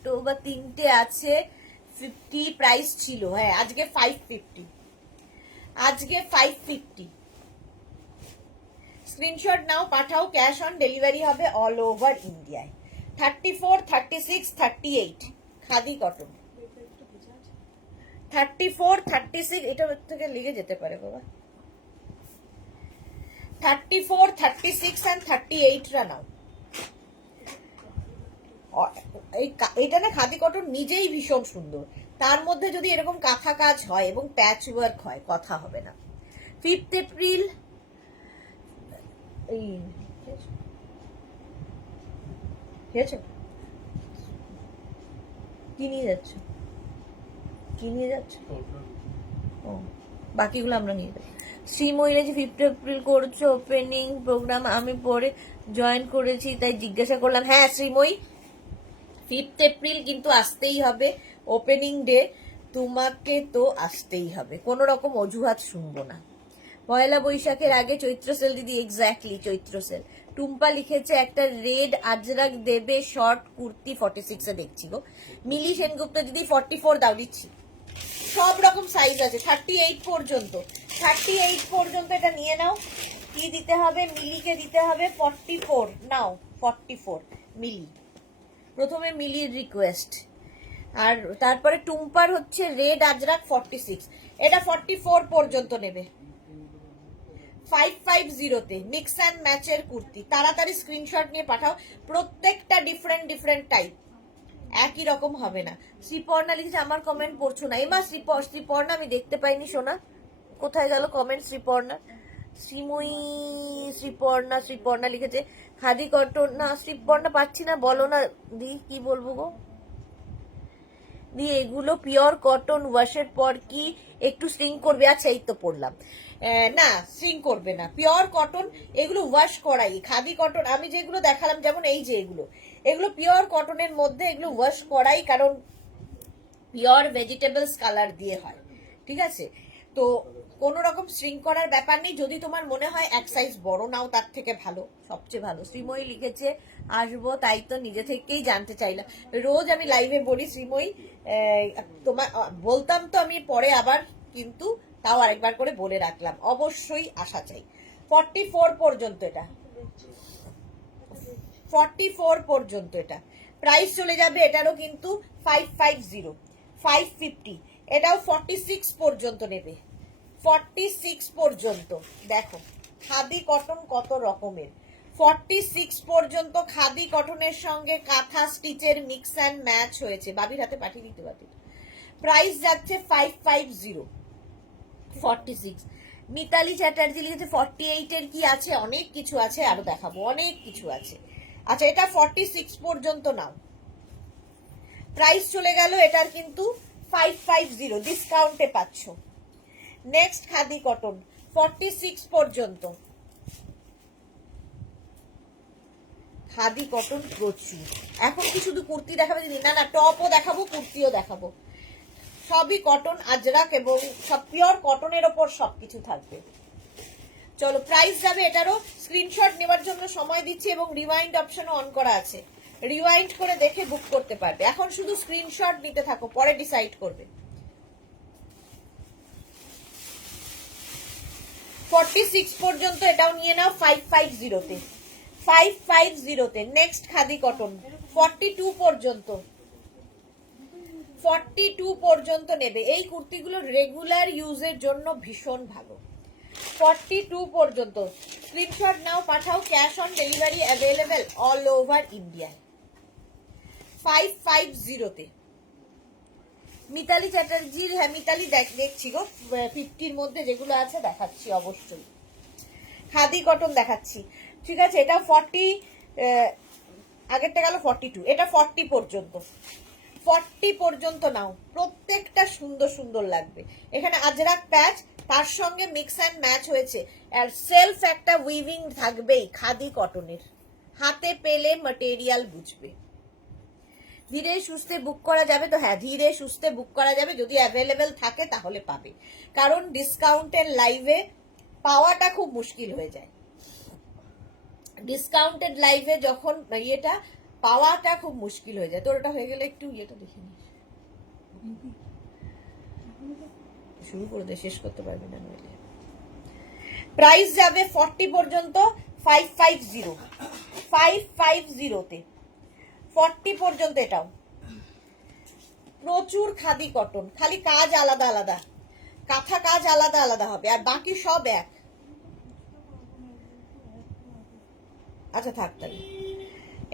2 বা 3টে আছে, 50 প্রাইস ছিল। হ্যাঁ আজকে 550, আজকে 550। স্ক্রিনশট নাও, পাঠাও, ক্যাশ অন ডেলিভারি হবে অল ওভার ইন্ডিয়ায়। 34, 36, 38 খাদি কটন। 34, 36 এটা থেকে লিখে যেতে পারে বাবা। 34, 36 and 38 রা নাও। এইটা না খাদি কটন নিজেই ভীষণ সুন্দর, তার মধ্যে যদি এরকম কাঁথা কাজ হয় এবং প্যাচ ওয়ার্ক হয় কথা হবে না। 5th এপ্রিল কি নিয়ে যাচ্ছ, কি নিয়ে যাচ্ছ? ও বাকিগুলো আমরা নিয়ে যাবো। শ্রীময়ী 5th এপ্রিল করছো ওপেনিং প্রোগ্রাম, আমি পরে জয়েন করেছি তাই জিজ্ঞাসা করলাম। হ্যাঁ শ্রীময়ী 5th এপ্রিল কিন্তু আসতেই হবে, ওপেনিং ডে, তোমাকে তো আসতেই হবে, কোনো রকম অজুহাত শুনবো না। পয়লা বৈশাখের আগে চৈত্র সেল দিদি, এক্স্যাক্টলি চৈত্র সেল। টুম্পা লিখেছে একটা রেড আজরাক দেবে শর্ট কুর্তি 46 এ দেখছি গো। মিলি সেনগুপ্ত দিদি 44 দাও, দিচ্ছি। সব রকম সাইজ আছে 38 পর্যন্ত, 38 পর্যন্ত এটা নিয়ে নাও। কি দিতে হবে? মিলিকে দিতে হবে 44, নাও 44 মিলি। প্রথমে মিলির রিকোয়েস্ট, আর তারপরে টুম্পার হচ্ছে রেড আজরাক 46, এটা 44 পর্যন্ত নেবে। 550 তে মিক্স অ্যান্ড ম্যাচের কুর্তি, তাড়াতাড়ি স্ক্রিনশট নিয়ে পাঠাও। প্রত্যেকটা ডিফারেন্ট ডিফারেন্ট টাইপ, একই রকম হবে না। শ্রীপর্ণা লিখেছে আমার কমেন্ট পড়ছো না। এমা শ্রীপর্ণা আমি দেখতে পাইনি সোনা, কোথায় গেল কমেন্ট শ্রীপর্ণা? শ্রীময়ী শ্রীপর্ণা লিখেছে খাদি কটন, না শ্রীপর্ণা পাচ্ছি না, বলো না দি কি বলবো গো। দিয়ে এগুলো পিওর কটন, ওয়াশের পর কি একটু স্ট্রিং করবে? আচ্ছা এই তো পড়লাম, না স্ট্রিং করবে না, পিওর কটন, এগুলো ওয়াশ করাই। খাদি কটন আমি যেগুলো দেখালাম, যেমন এই যে এগুলো পিওর কটনের মধ্যে, এগুলো ওয়াশ করাই, কারণ পিওর ভেজিটেবলস কালার দিয়ে হয়, ঠিক আছে? তো কোনো রকম স্ট্রিং করার ব্যাপার নেই। যদি তোমার মনে হয় এক সাইজ বড় নাও, তার থেকে ভালো, সবচেয়ে ভালো। শ্রীময়ী লিখেছে আসবো, তাই তো নিজে থেকেই জানতে চাইলাম। রোজ আমি লাইভে বলি শ্রীময়ী, তোমার বলতাম তো আমি পরে আবার, কিন্তু তাও আরেকবার করে বলে রাখলাম, অবশ্যই আসা চাই। 44 পর্যন্ত এটা, 44 পর্যন্ত এটা প্রাইস চলে যাবে। এটারও কিন্তু 550, 550। এটাও 46 পর্যন্ত নেবে, 46 পর্যন্ত। দেখো খাদি কটন কত রকমের, 46 পর্যন্ত খাদি কটনের সঙ্গে কাঁথা স্টিচের মিক্স অ্যান্ড ম্যাচ হয়েছে। বাবির হাতে পাঠিয়ে দিতে পারি। প্রাইস যাচ্ছে 550, 46। মিতালি চ্যাটার্জি লিখেছে 48 এর কি আছে, অনেক কিছু আছে, আরো দেখাবো, অনেক কিছু আছে। আচ্ছা এটা 46 পর্যন্ত নাও, প্রাইস চলে গেল এটার কিন্তু 550, ডিসকাউন্টে পাচ্ছ। নেক্সট খাদি কটন 46 পর্যন্ত, খাদি কটন প্রচুর। এখন কি শুধু কুর্তি দেখাবে? না না, টপও দেখাবো, কুর্তিও দেখাবো, সবই কটন আজরাক এবং সব পিওর কটনের ওপর সবকিছু থাকবে। চলো প্রাইস যাবে এটারও। স্ক্রিনশট নেওয়ার জন্য সময় দিচ্ছি এবং রিওয়াইন্ড অপশনও অন করা আছে, রিওয়াইন্ড করে দেখে বুক করতে পারবে। এখন শুধু স্ক্রিনশট নিতে থাকো, পরে ডিসাইড করবে। 46 পর্যন্ত এটাও নিয়ে নাও 550 তে, 550 তে। নেক্সট খাদি কটন 42 পর্যন্ত, 42 পর্যন্ত নেবে। এই কুর্তিগুলো রেগুলার ইউজের জন্য ভীষণ ভালো। 42 পর্যন্ত স্ক্রিনশট নাও, পাঠাও, cash on delivery available all over India. 550 তে মিতালি চ্যাটার্জির, হ্যাঁ মিতালি দেখছি গো, 50-র মধ্যে যেগুলো আছে দেখাচ্ছি অবশ্যই। খাদি কটন দেখাচ্ছি, ঠিক আছে। এটা 40, আগেরটা গেল 42, এটা 40 পর্যন্ত, 40 পর্যন্ত নাও। প্রত্যেকটা সুন্দর সুন্দর লাগবে। এখানে আজরাক প্যাচ, তার সঙ্গে মিক্স অ্যান্ড ম্যাচ হয়েছে, আর সেলফ একটা উইভিং থাকবেই খাদি কটনের। হাতে পেলে ম্যাটেরিয়াল বুঝবে। ধীরে সুস্থে বুক করা যাবে তো? হ্যাঁ ধীরে সুস্থে বুক করা যাবে, যদি অ্যাভেলেবেল থাকে তাহলে পাবে, কারণ ডিসকাউন্টের লাইভে পাওয়াটা খুব মুশকিল হয়ে যায়। ডিসকাউন্টেড লাইভে যখন ইয়েটা পাওয়াটা খুব মুশকিল হয়ে যায়। তোর ওটা হয়ে গেলে একটু ইয়েটা দেখে নিস, শুরু করে দে, শেষ করতে পারবি না নইলে। প্রাইস যাবে 40 পর্যন্ত, 550, 550 তে 40 পর্যন্ত। এটাও প্রচুর খাদি কটন, খালি কাজ আলাদা আলাদা, কাঁথা কাজ আলাদা আলাদা হবে, আর বাকি সব এক। আচ্ছা থাক তাহলে,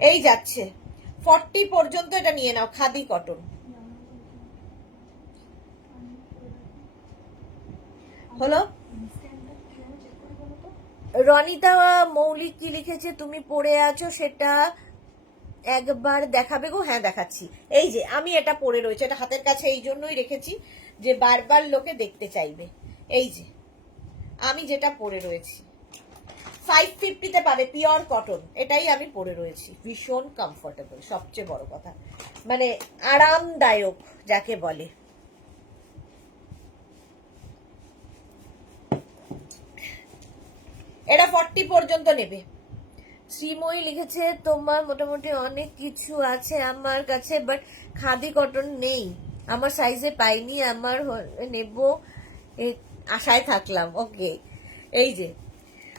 এই যাচ্ছে 40 পর্যন্ত। এটা নিয়ে নাও, খাদি কটন। হলো। রনিতা মৌলিক কি লিখেছে তুমি পড়ে আছো সেটা একবার দেখাবে গো? হ্যাঁ দেখাচ্ছি। এই যে আমি এটা পরে রয়েছে, এটা হাতের কাছে এই জন্যই রেখেছি যে বারবার লোকে দেখতে চাইবে। এই যে আমি যেটা পরে রয়েছি 550 তে পাবে, পিওর কটন, এটাই আমি পরে রয়েছি। ভীষণ কমফোর্টেবল, সবচেয়ে বড় কথা মানে আরামদায়ক যাকে বলে। এটা 40 পর্যন্ত নেবে। শ্রীময়ী লিখেছে তোমার মোটামুটি অনেক কিছু আছে আমার কাছে, বাট খাদি কটন নেই, আমার সাইজে পাইনি, আমার নেব আশায় থাকলাম। ওকে এই যে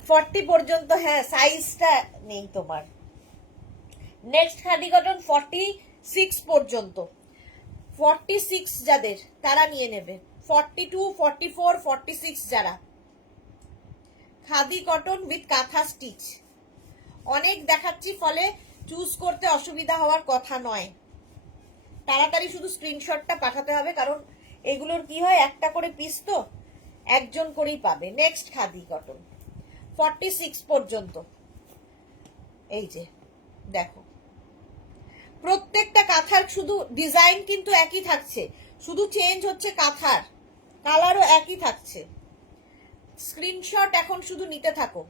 40 পর্যন্ত, হ্যাঁ সাইজটা নেই তোমার। নেক্সট খাদি কটন 46 পর্যন্ত, 46 যাদের তারা নিয়ে নেবে। 42, 44, 46 যারা, খাদি কটন উইথ কাঁথা স্টিচ। অনেক দেখাচ্ছি ফলে চুজ করতে অসুবিধা হওয়ার কথা নয়, তাড়াতাড়ি শুধু স্ক্রিনশটটা পাঠাতে হবে, কারণ এগুলোর কি হয় একটা করে পিস তো একজন করেই পাবে। নেক্সট খাদি কটন 46 পর্যন্ত। এই যে দেখো প্রত্যেকটা কাঁথার শুধু ডিজাইন কিন্তু একই থাকছে, শুধু চেঞ্জ হচ্ছে কাঁথার কালারও একই থাকছে। স্ক্রিনশট এখন শুধু নিতে থাকো,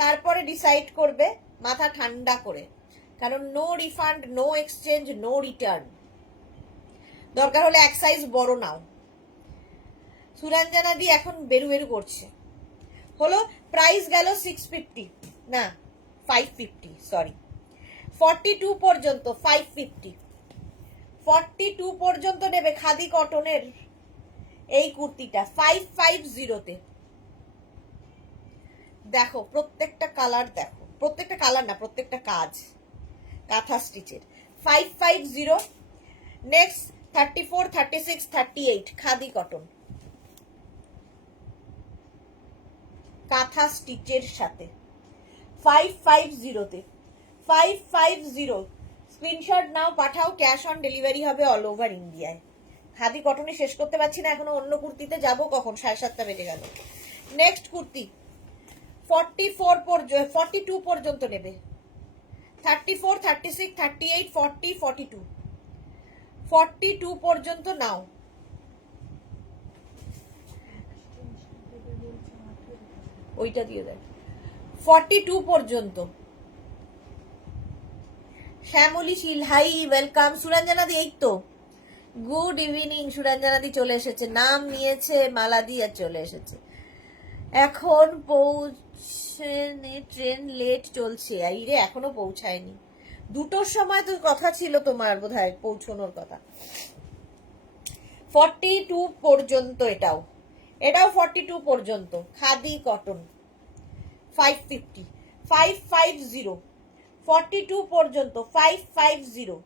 তারপরে ডিসাইড করবে মাথা ঠান্ডা করে, কারণ no refund, no exchange, no return. দরকার হলে এক সাইজ বড় নাও। সুরঞ্জনা দি এখন বেরু বেরু করছে। হলো প্রাইস গেল 650, না 550, সরি 42 পর্যন্ত, 550, 42 পর্যন্ত নেবে খাদি কটনের এই কুর্তিটা 550-তে। দেখো প্রত্যেকটা কালার, দেখো প্রত্যেকটা কালার না, প্রত্যেকটা কাজ কাঁথা স্টিচের। 550। নেক্সট 34, 36, 38 খাদি কটন কাঁথা স্টিচের সাথে 550-তে। 550 স্ক্রিনশট নাও, পাঠাও, ক্যাশ অন ডেলিভারি হবে অল ওভার ইন্ডিয়ায়। খাদি কটনে শেষ করতে পারছি না এখনো, অন্য কুর্তিতে যাবো কখন, 7:30 বেজে গেল। নেক্সট কুর্তি 42 পর্যন্ত নেবে। 34, 36, 38, 40, 42 42 পর্যন্ত নাও। ওইটা দিয়ে দেয় 42 পর্যন্ত। শ্যামলী শীল হাই ওয়েলকাম। সুরঞ্জনা দি, এই তো গুড ইভিনিং। সুরঞ্জনা দি চলে এসেছে, নাম নিয়েছে মালাদি আর চলে এসেছে। এখন পৌঁছেনি, ট্রেন লেট চলছে। এই রে এখনো পৌঁছায়নি, 2টোর সময় তো কথা ছিল তোমার বোধহয় পৌঁছানোর কথা। 42 পর্যন্ত, এটাও 42 পর্যন্ত খাদি কটন 550 550 42 পর্যন্ত 550।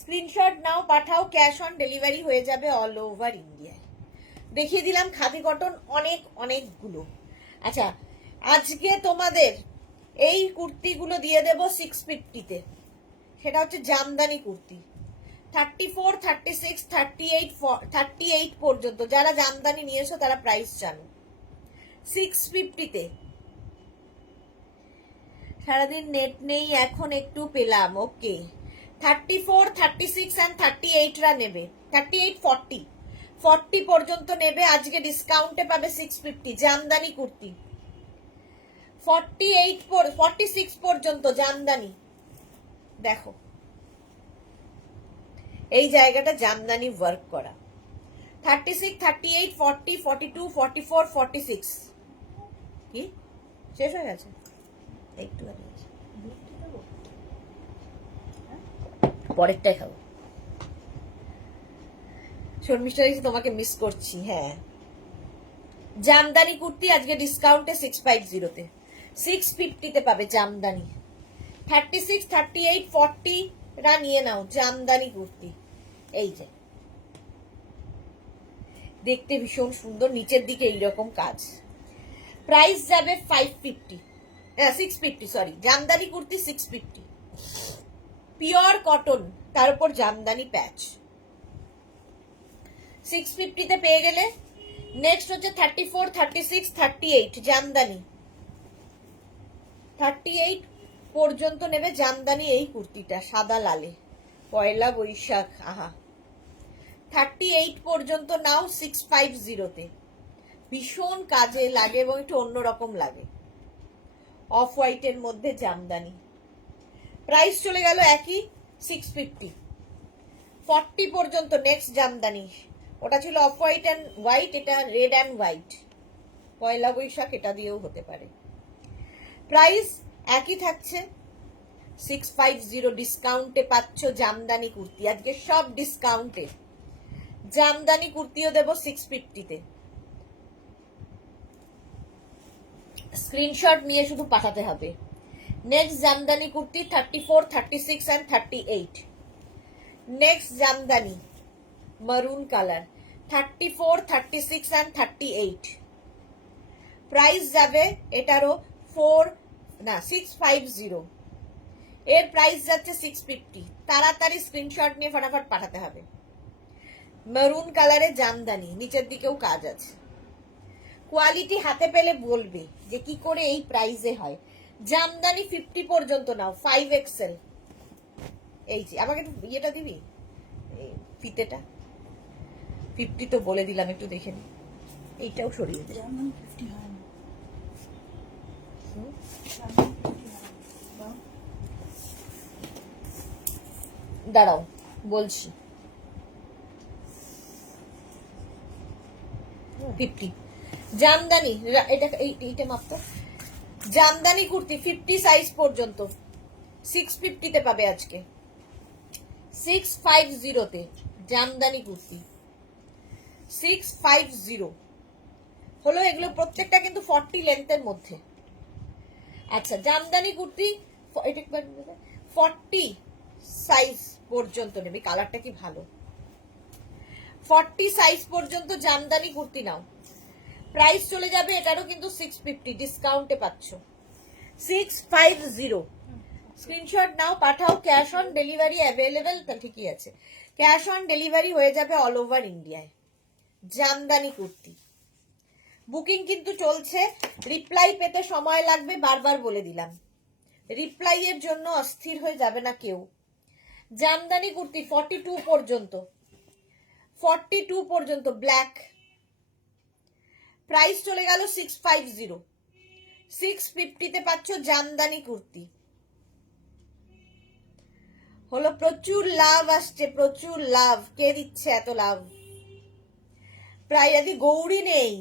স্ক্রিনশট নাও, পাঠাও, ক্যাশ অন ডেলিভারি হয়ে যাবে অল ওভার ইন্ডিয়ায়। দেখিয়ে দিলাম খাদি কটন অনেকগুলো। আচ্ছা, আজকে তোমাদের এই কুর্তিগুলো দিয়ে দেব 650-তে। সেটা হচ্ছে জামদানি কুর্তি 34, 36, 38 পর্যন্ত। যারা জামদানি নিয়েছো তারা প্রাইস জানো। 650-তে। সারাদিন নেট নেই, এখন একটু পেলাম। ওকে, 34, 36 and 38রা নেবে। 38, 40 পর্যন্ত নেবে। আজকে ডিসকাউন্টে পাবে 650 জামদানি কুর্তি। 46 পর্যন্ত জামদানি। দেখো এই জায়গাটা জামদানি ওয়ার্ক করা। 36, 38, 40, 42, 44, 46 কি শেষ হয়ে গেছে? একটু পরেরটাই খাবো। শর্মিষ্ঠা তোমাকে মিস করছি। হ্যাঁ, জামদানি কুর্তি আজকে ডিসকাউন্টে 650-তে। 650-তে পাবে জামদানি। 36, 38, 40রা নিয়ে নাও জামদানি কুর্তি। এই যে দেখতে ভীষণ সুন্দর, নিচের দিকে এইরকম কাজ। প্রাইস যাবে 650 sorry, Jamdani kurti 650। Pure cotton, তার উপর জামদানি প্যাচ। 650-তে পেয়ে গেলে। নেক্সট হচ্ছে 34, 36, 38 জামদানি। 38 পর্যন্ত নেবে জামদানি এই কুর্তিটা সাদা লালে, পয়লা বৈশাখ। আহা, 38 পর্যন্ত নাও 650-তে। ভীষণ কাজে লাগে এবং একটু অন্যরকম লাগে। অফ হোয়াইটের মধ্যে জামদানি। প্রাইস চলে গেল একই 650। 40 পর্যন্ত নেক্সট জামদানি। ওটা ছিল অফ হোয়াইট অ্যান্ড হোয়াইট, এটা রেড অ্যান্ড হোয়াইট, পয়লা বৈশাখ এটা দিয়েও হতে পারে। প্রাইস একই থাকছে 650। ডিসকাউন্টে পাচ্ছ জামদানি কুর্তি, আজকে সব ডিসকাউন্টে। জামদানি কুর্তিও দেব 650-তে। স্ক্রিনশট নিয়ে শুধু পাঠাতে হবে। Next Jamdani kurti 34, 36 and 38। Next Jamdani মারুন কালার 34, 36 and 38। প্রাইস যাবে এটারও 650। এর প্রাইস যাচ্ছে 650। তাড়াতাড়ি স্ক্রিনশট নিয়ে ফটাফট পাঠাতে হবে। মেরুন কালারে জামদানি, নিচের দিকেও কাজ আছে। কোয়ালিটি হাতে পেলে বলবে যে কি করে এই প্রাইসে হয়। জামদানি 50 পর্যন্ত নাও, 5XL। এই যে আমাকে একটু ইয়েটা দিবি, ফিতেটা 50 তো বলে দিলাম, একটু দেখে নি। এইটাও সরিয়ে দে। দাঁড়াও বলছি। 50 জামদানি, এটা এইটা মাপতো। জামদানি কুর্তি 50 সাইজ পর্যন্ত 650-তে পাবে আজকে। 650-তে জামদানি কুর্তি 650 হলো। এগুলো প্রত্যেকটা কিন্তু 40 লেন্থের মধ্যে। আচ্ছা, জামদানি কুর্তি 40 সাইজ পর্যন্ত নেবে। কালারটা কি ভালো, 40 সাইজ পর্যন্ত জামদানি কুর্তি নাও। প্রাইস চলে যাবে এটারও কিন্তু 650, ডিসকাউন্টে পাচ্ছ 650। স্ক্রিনশট নাও, পাঠাও। ক্যাশ অন ডেলিভারি অ্যাভেলেবেল, ঠিকই আছে, ক্যাশ অন ডেলিভারি হয়ে যাবে অল ওভার ইন্ডিয়ায়। জামদানি কুর্তি বুকিং কিন্তু চলছে, রিপ্লাই পেতে সময় লাগবে, বারবার বলে দিলাম। রিপ্লাই এর জন্য অস্থির হয়ে যাবে না কেউ। জামদানি কুর্তি 42 পর্যন্ত, 42 পর্যন্ত ব্ল্যাক। প্রাইস চলে গেল 650, 650 পাচ্ছ জামদানি কুর্তি। হলো প্রচুর লাভ আসছে, প্রচুর লাভ। কে দিচ্ছে এত লাভ? প্রায় আদি গৌরী নেই,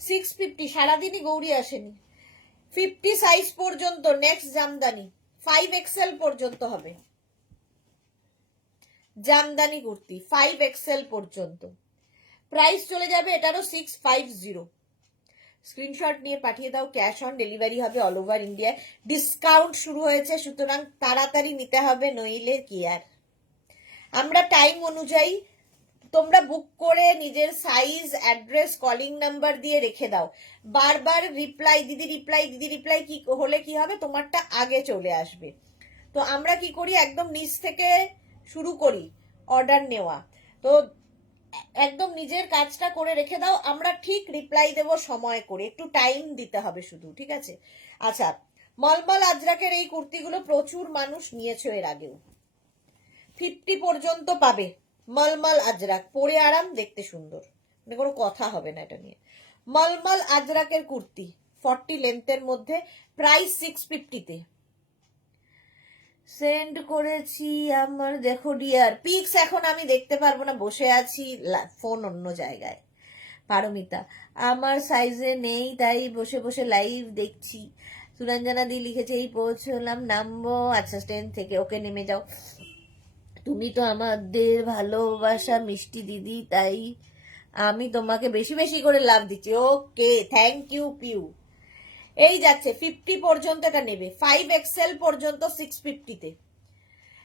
650 সারাদিনই গৌরী আসেনি। 50 সাইজ পর্যন্ত নেক্সট জামদানি, 5XL পর্যন্ত হবে জামদানি কুর্তি, 5XL পর্যন্ত। প্রাইস চলে যাবে এটারও 650। স্ক্রিনশট নিয়ে পাঠিয়ে দাও, ক্যাশ অন ডেলিভারি হবে অল ওভার ইন্ডিয়ায়। ডিসকাউন্ট শুরু হয়েছে, সুতরাং তাড়াতাড়ি নিতে হবে, নইলে কি আর। আমরা টাইম অনুযায়ী, তোমরা বুক করে নিজের সাইজ, অ্যাড্রেস, কলিং নাম্বার দিয়ে রেখে দাও। বারবার রিপ্লাই দিদি রিপ্লাই দিদি রিপ্লাই কি হলে কি হবে, তোমারটা আগে চলে আসবে। তো আমরা কি করি, একদম নিচ থেকে শুরু করি অর্ডার নেওয়া। তো একদম নিজের কাজটা করে রেখে দাও, আমরা ঠিক রিপ্লাই দেব সময় করে, একটু টাইম দিতে হবে শুধু, ঠিক আছে? আচ্ছা, মলমল আজরাকের এই কুর্তিগুলো প্রচুর মানুষ নিয়েছে এর আগেও। 50 পর্যন্ত পাবে মলমল আজরাক, পরে আরাম, দেখতে সুন্দর, মানে কোনো কথা হবে না এটা নিয়ে। মলমল আজরাকের কুর্তি 40 লেন্থের মধ্যে, প্রাইস 650-তে সেন্ড করেছি। আমার দেখো ডিয়ার পিক্স এখন আমি দেখতে পারবো না, বসে আছি, ফোন অন্য জায়গায়। পারমিতা, আমার সাইজে নেই তাই বসে বসে লাইভ দেখছি। সুরঞ্জনা দি লিখেছে এই পৌঁছলাম, নামবো। আচ্ছা, স্ট্যান্ড থেকে, ওকে নেমে যাও। তুমি তো আমাদের ভালোবাসা মিষ্টি দিদি, তাই আমি তোমাকে বেশি বেশি করে লাভ দিচ্ছি। ওকে, থ্যাংক ইউ পিউ। এই যাচ্ছে 50 পর্যন্ত এটা নেবে, 5XL পর্যন্ত 650-তে,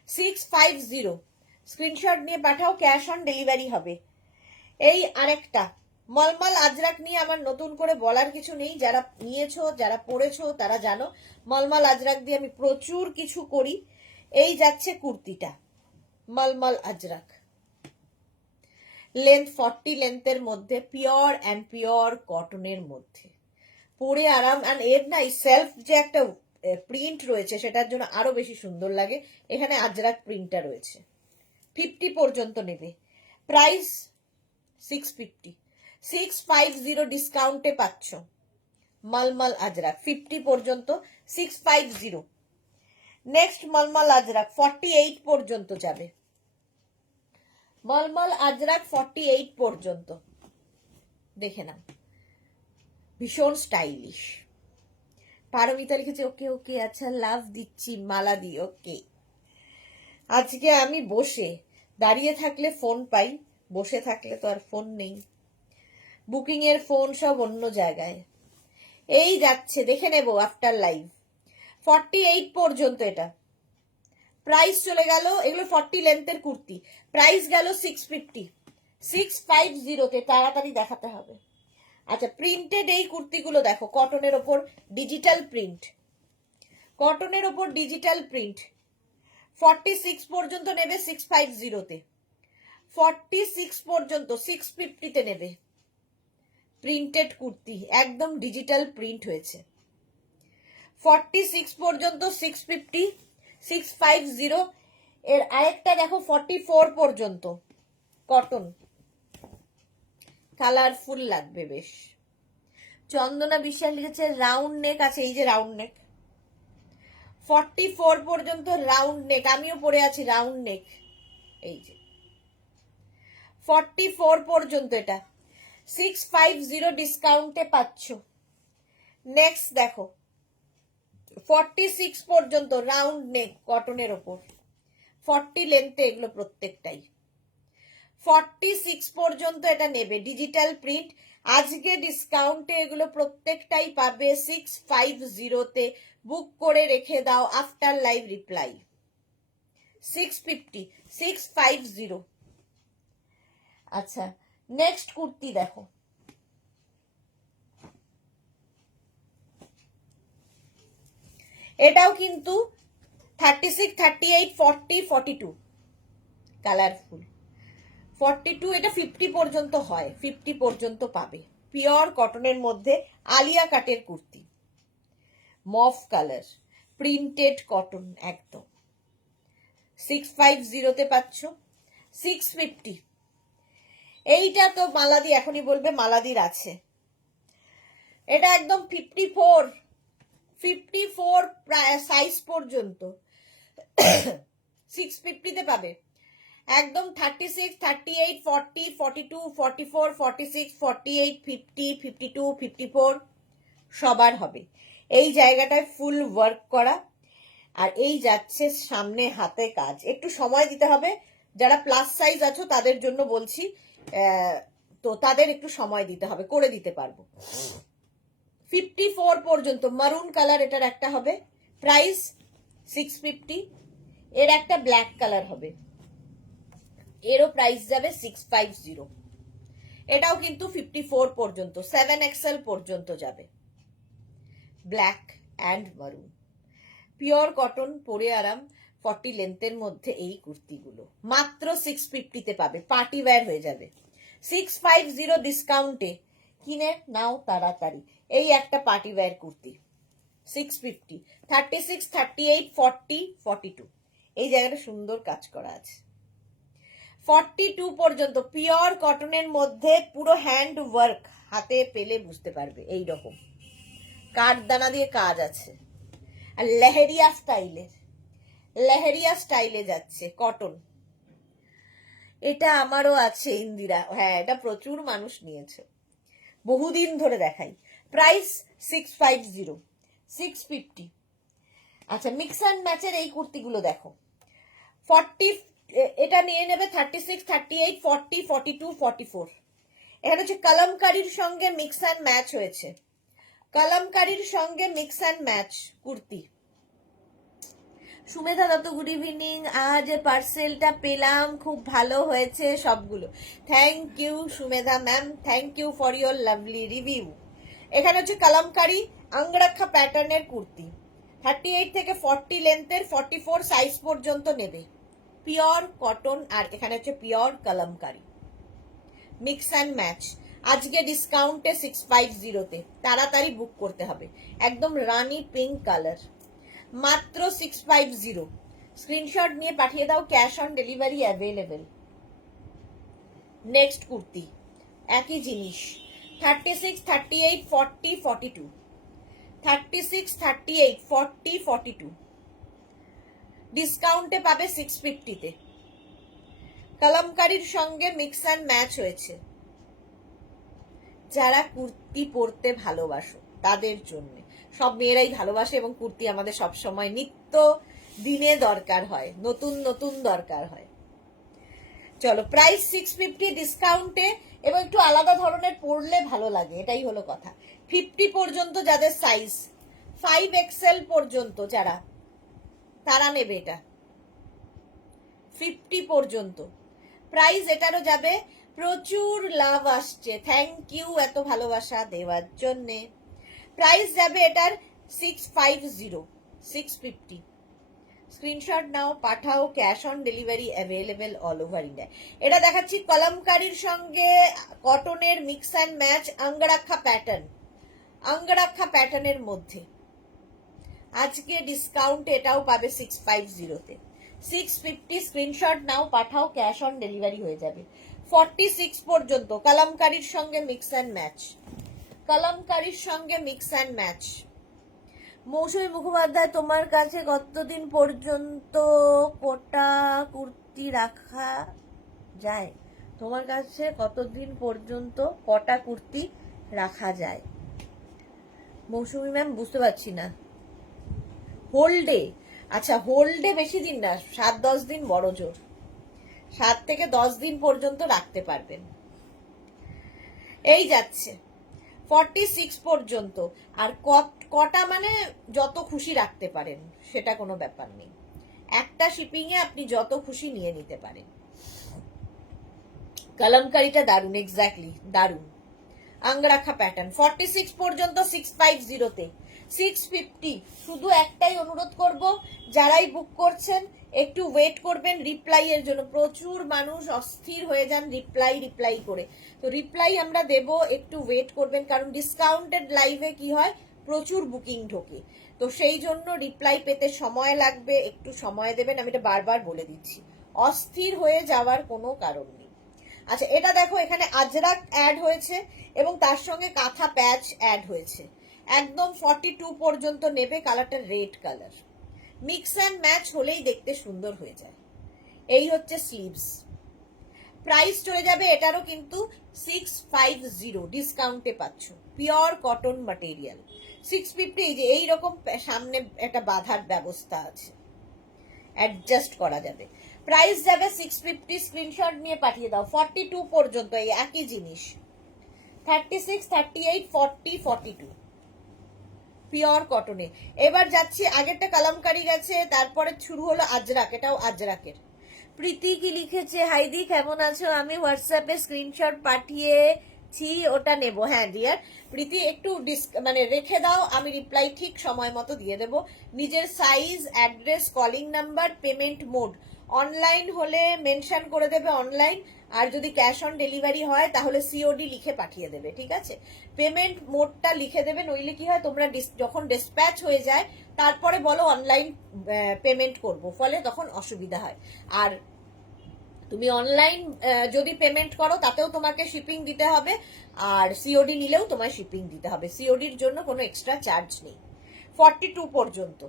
650। স্ক্রিনশট নিয়ে পাঠাও, ক্যাশ অন ডেলিভারি হবে। এই আরেকটা মলমল আজরাক নিয়ে আমার নতুন করে বলার কিছু নেই, যারা নিয়েছো, যারা পড়েছো তারা জানো মলমল আজরাক দিয়ে আমি প্রচুর কিছু করি। এই যাচ্ছে কুর্তিটা, মলমল আজরাক, লেন্থ 40 লেন্থের মধ্যে, পিওর অ্যান্ড পিওর কটনের মধ্যে, পরে আরাম। আর এর না সেলফ যে একটা প্রিন্ট রয়েছে, সেটার জন্য আরো বেশি সুন্দর লাগে। এখানে আজরাক প্রিন্টটা রয়েছে। 50 পর্যন্ত নেবে, প্রাইস 650, 650 ডিসকাউন্টে পাচ্ছ মলমল আজরাক। 50 পর্যন্ত 650। নেক্সট মলমল আজরাক 48 পর্যন্ত যাবে, মলমল আজরাক 48 পর্যন্ত, দেখে নাও, ভীষণ স্টাইলিশ। পারমিতা লিখেছে ওকে ওকে, আচ্ছা লাভ দিচ্ছি, মালা দি, ওকে। আজকে আমি বসে, দাঁড়িয়ে থাকলে ফোন পাই, বসে থাকলে তো আর ফোন নেই, বুকিং এর ফোন সব অন্য জায়গায়। এই যাচ্ছে, দেখে নেব আফটার লাইভ। 48 পর্যন্ত এটা, প্রাইস চলে গেল, এগুলো 40 লেন্থের কুর্তি, প্রাইস গেল 650, 650-তে, তাড়াতাড়ি দেখাতে হবে। আচ্ছা, প্রিন্টেড এই কুর্তিগুলো দেখো, কটনের ওপর ডিজিটাল প্রিন্ট, কটনের ওপর ডিজিটাল প্রিন্ট, 46 পর্যন্ত নেবে 650-তে, 46 পর্যন্ত 650-তে নেবে। প্রিন্টেড কুর্তি, একদম ডিজিটাল প্রিন্ট হয়েছে। 46 পর্যন্ত 650, 650। এর আরেকটা দেখো 44 পর্যন্ত, কটন, কালারফুল লাগবে বেশ। চন্দনা বিশ্বাস লিখেছে রাউন্ড নেক আছে, এই যে রাউন্ড নেক, 44 পর্যন্ত রাউন্ড নেক, আমিও পরে আছি রাউন্ড নেক, এই যে 44 পর্যন্ত এটা 650 ডিসকাউন্টে পাচ্ছ। নেক্সট দেখো 46 পর্যন্ত রাউন্ড নেক, কটনের ওপর, 40 লেন্থে, এগুলো প্রত্যেকটাই 46 পর্যন্ত এটা নেবে, ডিজিটাল প্রিন্ট। আজকে ডিসকাউন্টে এগুলো প্রত্যেকটাই পাবে 650-তে। বুক করে রেখে দাও আফটার লাইভ রিপ্লাই। 650, 650। আচ্ছা, নেক্সট কুর্তি দেখো, এটাও কিন্তু 36, 38, 40, 42 কালারফুল। 42, এটা 50 পর্যন্ত হয়, 50 পর্যন্ত পাবে। পিওর কটনের মধ্যে আলিয়া কাটের কুর্তি, মফ কালার, প্রিন্টেড কটন একদম। 650-তে পাচ্ছ। 650, এইটা তো মালাদি এখনই বলবে মালাদির আছে। এটা একদম 54 সাইজ পর্যন্ত 650-তে পাবে। একদম 36, 38, 40, 42, 44, 46, 48, 50, 52, 54 সবার হবে। এই জায়গাটায় ফুল ওয়ার্ক করা, আর এই যাচ্ছে সামনে হাতে কাজ। একটু সময় দিতে হবে, যারা প্লাস সাইজ আছো তাদের জন্য বলছি, তো তাদের একটু সময় দিতে হবে, করে দিতে পারবো। 54 পর্যন্ত মারুন কালার এটার একটা হবে, প্রাইস 650। এর একটা ব্ল্যাক কালার হবে, এরও প্রাইস যাবে 650। এটাও কিন্তু 54 পর্যন্ত, 7XL পর্যন্ত যাবে। ব্ল্যাক অ্যান্ড মারুন, পিওর কটন, পরে আরাম, 40 লেন্থের মধ্যে এই কুর্তিগুলো মাত্র 650-তে পাবে, পার্টি ওয়্যার হয়ে যাবে। 650 ডিসকাউন্টে কিনে নাও তাড়াতাড়ি। এই একটা পার্টি ওয়্যার কুর্তি 650, 36, 38, 40, 42 এই জায়গাটা সুন্দর কাজ করা আছে। 42 পর্যন্ত পিওর কটনের মধ্যে পুরো হ্যান্ড ওয়ার্ক, হাতে পেলে বুঝতে পারবে। এই রকম কাঠদানা দিয়ে কাজ আছে, আর লেহেরিয়া স্টাইলে যাচ্ছে কটন। এটা আমারও আছে ইন্দিরা, হ্যাঁ এটা প্রচুর মানুষ নিয়েছে, বহুদিন ধরে দেখাই। প্রাইস 650, 650। আচ্ছা, মিক্স অ্যান্ড ম্যাচের এই কুর্তিগুলো দেখো, 40, এটা নিয়ে নেবে 36, 38, 40, 42, 44। এখানে হচ্ছে কলমকারীর সঙ্গে মিক্স অ্যান্ড ম্যাচ হয়েছে, কলমকারীর সঙ্গে mix and match kurti. Sumedha Dutta, good evening. আজ পার্সেলটা পেলাম, খুব ভালো হয়েছে সবগুলো। Thank you Sumedha ma'am, thank you for your lovely review. এখানে হচ্ছে কলমকারী আঙ্গরাক্ষা প্যাটার্নের কুর্তি, 38 থেকে 40 লেন্থের, 44 সাইজ পর্যন্ত নেবে। পিওর কটন, আর এখানে হচ্ছে pure Kalamkari, mix and match. আজকে ডিসকাউন্টে 650-তে, তাড়াতাড়ি বুক করতে হবে। একদম রানি পিঙ্ক কালার, মাত্র 650। স্ক্রিনশট নিয়ে পাঠিয়ে দাও, cash on delivery available. Next kurti একই জিনিস, 36, 38, 40, 42, 36, 38, 40, 42 ডিসকাউন্টে পাবে 650-তে। কলমকারীর সঙ্গে মিক্স অ্যান্ড ম্যাচ হয়েছে। যারা কুর্তি পরতে ভালোবাসো তাদের জন্য, সব মেয়েরাই ভালোবাসে এবং কুর্তি আমাদের সব সময় নিত্য দিনে দরকার হয়, নতুন নতুন দরকার হয়। চলো, প্রাইস 650 ডিসকাউন্টে, এবং একটু আলাদা ধরনের পরলে ভালো লাগে, এটাই হলো কথা। 50 পর্যন্ত যাদের সাইজ, 5XL পর্যন্ত যারা, তারা নেবে এটা 50 পর্যন্ত। প্রাইস এটারও যাবে, প্রচুর লাভ আসছে, থ্যাংক ইউ এত ভালোবাসা দেওয়ার জন্যে। প্রাইস যাবে এটার 650, 650। স্ক্রিনশট নাও, পাঠাও, cash on delivery available all over India. এটা দেখাচ্ছি কলমকারীর সঙ্গে কটনের মিক্স অ্যান্ড ম্যাচ, আঙ্গরাক্ষা প্যাটার্নের মধ্যে। আজকে ডিসকাউন্ট এটাও পাবে 650-তে, 650। স্ক্রিনশট নাও, পাঠাও, ক্যাশ অন ডেলিভারি হয়ে যাবে। 46 পর্যন্ত কলমকারীর সঙ্গে মিক্স অ্যান্ড ম্যাচ, কলমকারীর সঙ্গে মিক্স অ্যান্ড ম্যাচ। মৌসুমী মুখোপাধ্যায়, তোমার কাছে কতদিন পর্যন্ত কোটা কুর্তি রাখা যায়? তোমার কাছে কতদিন পর্যন্ত কটা কুর্তি রাখা যায়? মৌসুমী ম্যাম, বুঝতে পারছি না। হোল্ডে, আচ্ছা হোল্ডে বেশি দিন না, 7-10 দিন বড় জোর, 7 থেকে 10 দিন পর্যন্ত রাখতে পারবেন। এই যাচ্ছে 46 পর্যন্ত। আর কটা মানে যত খুশি রাখতে পারেন, সেটা কোনো ব্যাপার নেই। একটা শিপিং এ আপনি যত খুশি নিয়ে নিতে পারেন। কলমকারিটা দারুন, এক্স্যাক্টলি দারুন। আঙ্গরাখা প্যাটার্ন 46 পর্যন্ত 650 তে 650। শুধু একটাই অনুরোধ করব, যারাই বুক করছেন একটু ওয়েট করবেন রিপ্লাই এর জন্য। প্রচুর মানুষ অস্থির হয়ে যান রিপ্লাই করে, তো রিপ্লাই আমরা দেব, একটু ওয়েট করবেন, কারণ ডিসকাউন্টেড লাইভে কি হয়, প্রচুর বুকিং ঢোকে, তো সেই জন্য রিপ্লাই পেতে সময় লাগবে, একটু সময় দেবেন। আমি এটা বারবার বলে দিচ্ছি, অস্থির হয়ে যাওয়ার কোনো কারণ নেই। আচ্ছা, এটা দেখো, এখানে আজরাক অ্যাড হয়েছে এবং তার সঙ্গে কাঁথা প্যাচ অ্যাড হয়েছে। একদম 42 পর্যন্ত নেবে। কালারটা red colour, mix and match হলেই দেখতে সুন্দর হয়ে যায়। এই হচ্ছে স্লিভস। প্রাইস চলে যাবে এটারও কিন্তু 650, ডিসকাউন্টে পাচ্ছ। Pure cotton material 650। এই যে এইরকম সামনে একটা বাঁধার ব্যবস্থা আছে, অ্যাডজাস্ট করা যাবে। প্রাইস যাবে 650। স্ক্রিনশট নিয়ে পাঠিয়ে দাও। 42 পর্যন্ত এই একই জিনিস, 36, 38, 40, 42 পিওর কটনে। এবার যাচ্ছি, আগেরটা কালামকারি গেছে, তারপরে শুরু হলো আজরাক, এটাও আজরাকের। প্রীতি কি লিখেছে, হাইদি কেমন আছো, আমি হোয়াটসঅ্যাপে স্ক্রিনশট পাঠিয়েছি, ওটা নেব। হ্যাঁ ডিয়ার প্রীতি, একটু মানে রেখে দাও, আমি রিপ্লাই ঠিক সময় মতো দিয়ে দেব। নিজের size, address, calling number, payment mode online হলে মেনশন করে দেবে অনলাইন, আর যদি ক্যাশ অন ডেলিভারি হয় তাহলে সিওডি লিখে পাঠিয়ে দেবে, ঠিক আছে? পেমেন্ট মোডটা লিখে দেবে, নইলে কি হয়, তোমরা যখন ডিসপ্যাচ হয়ে যায় তারপরে বলো অনলাইন পেমেন্ট করব, ফলে তখন অসুবিধা হয়। আর তুমি অনলাইন যদি পেমেন্ট করো তাতেও তোমাকে শিপিং দিতে হবে, আর সিওডি নিলেও তোমায় শিপিং দিতে হবে। সিওডির জন্য কোনো এক্সট্রা চার্জ নেই। 42 পর্যন্ত,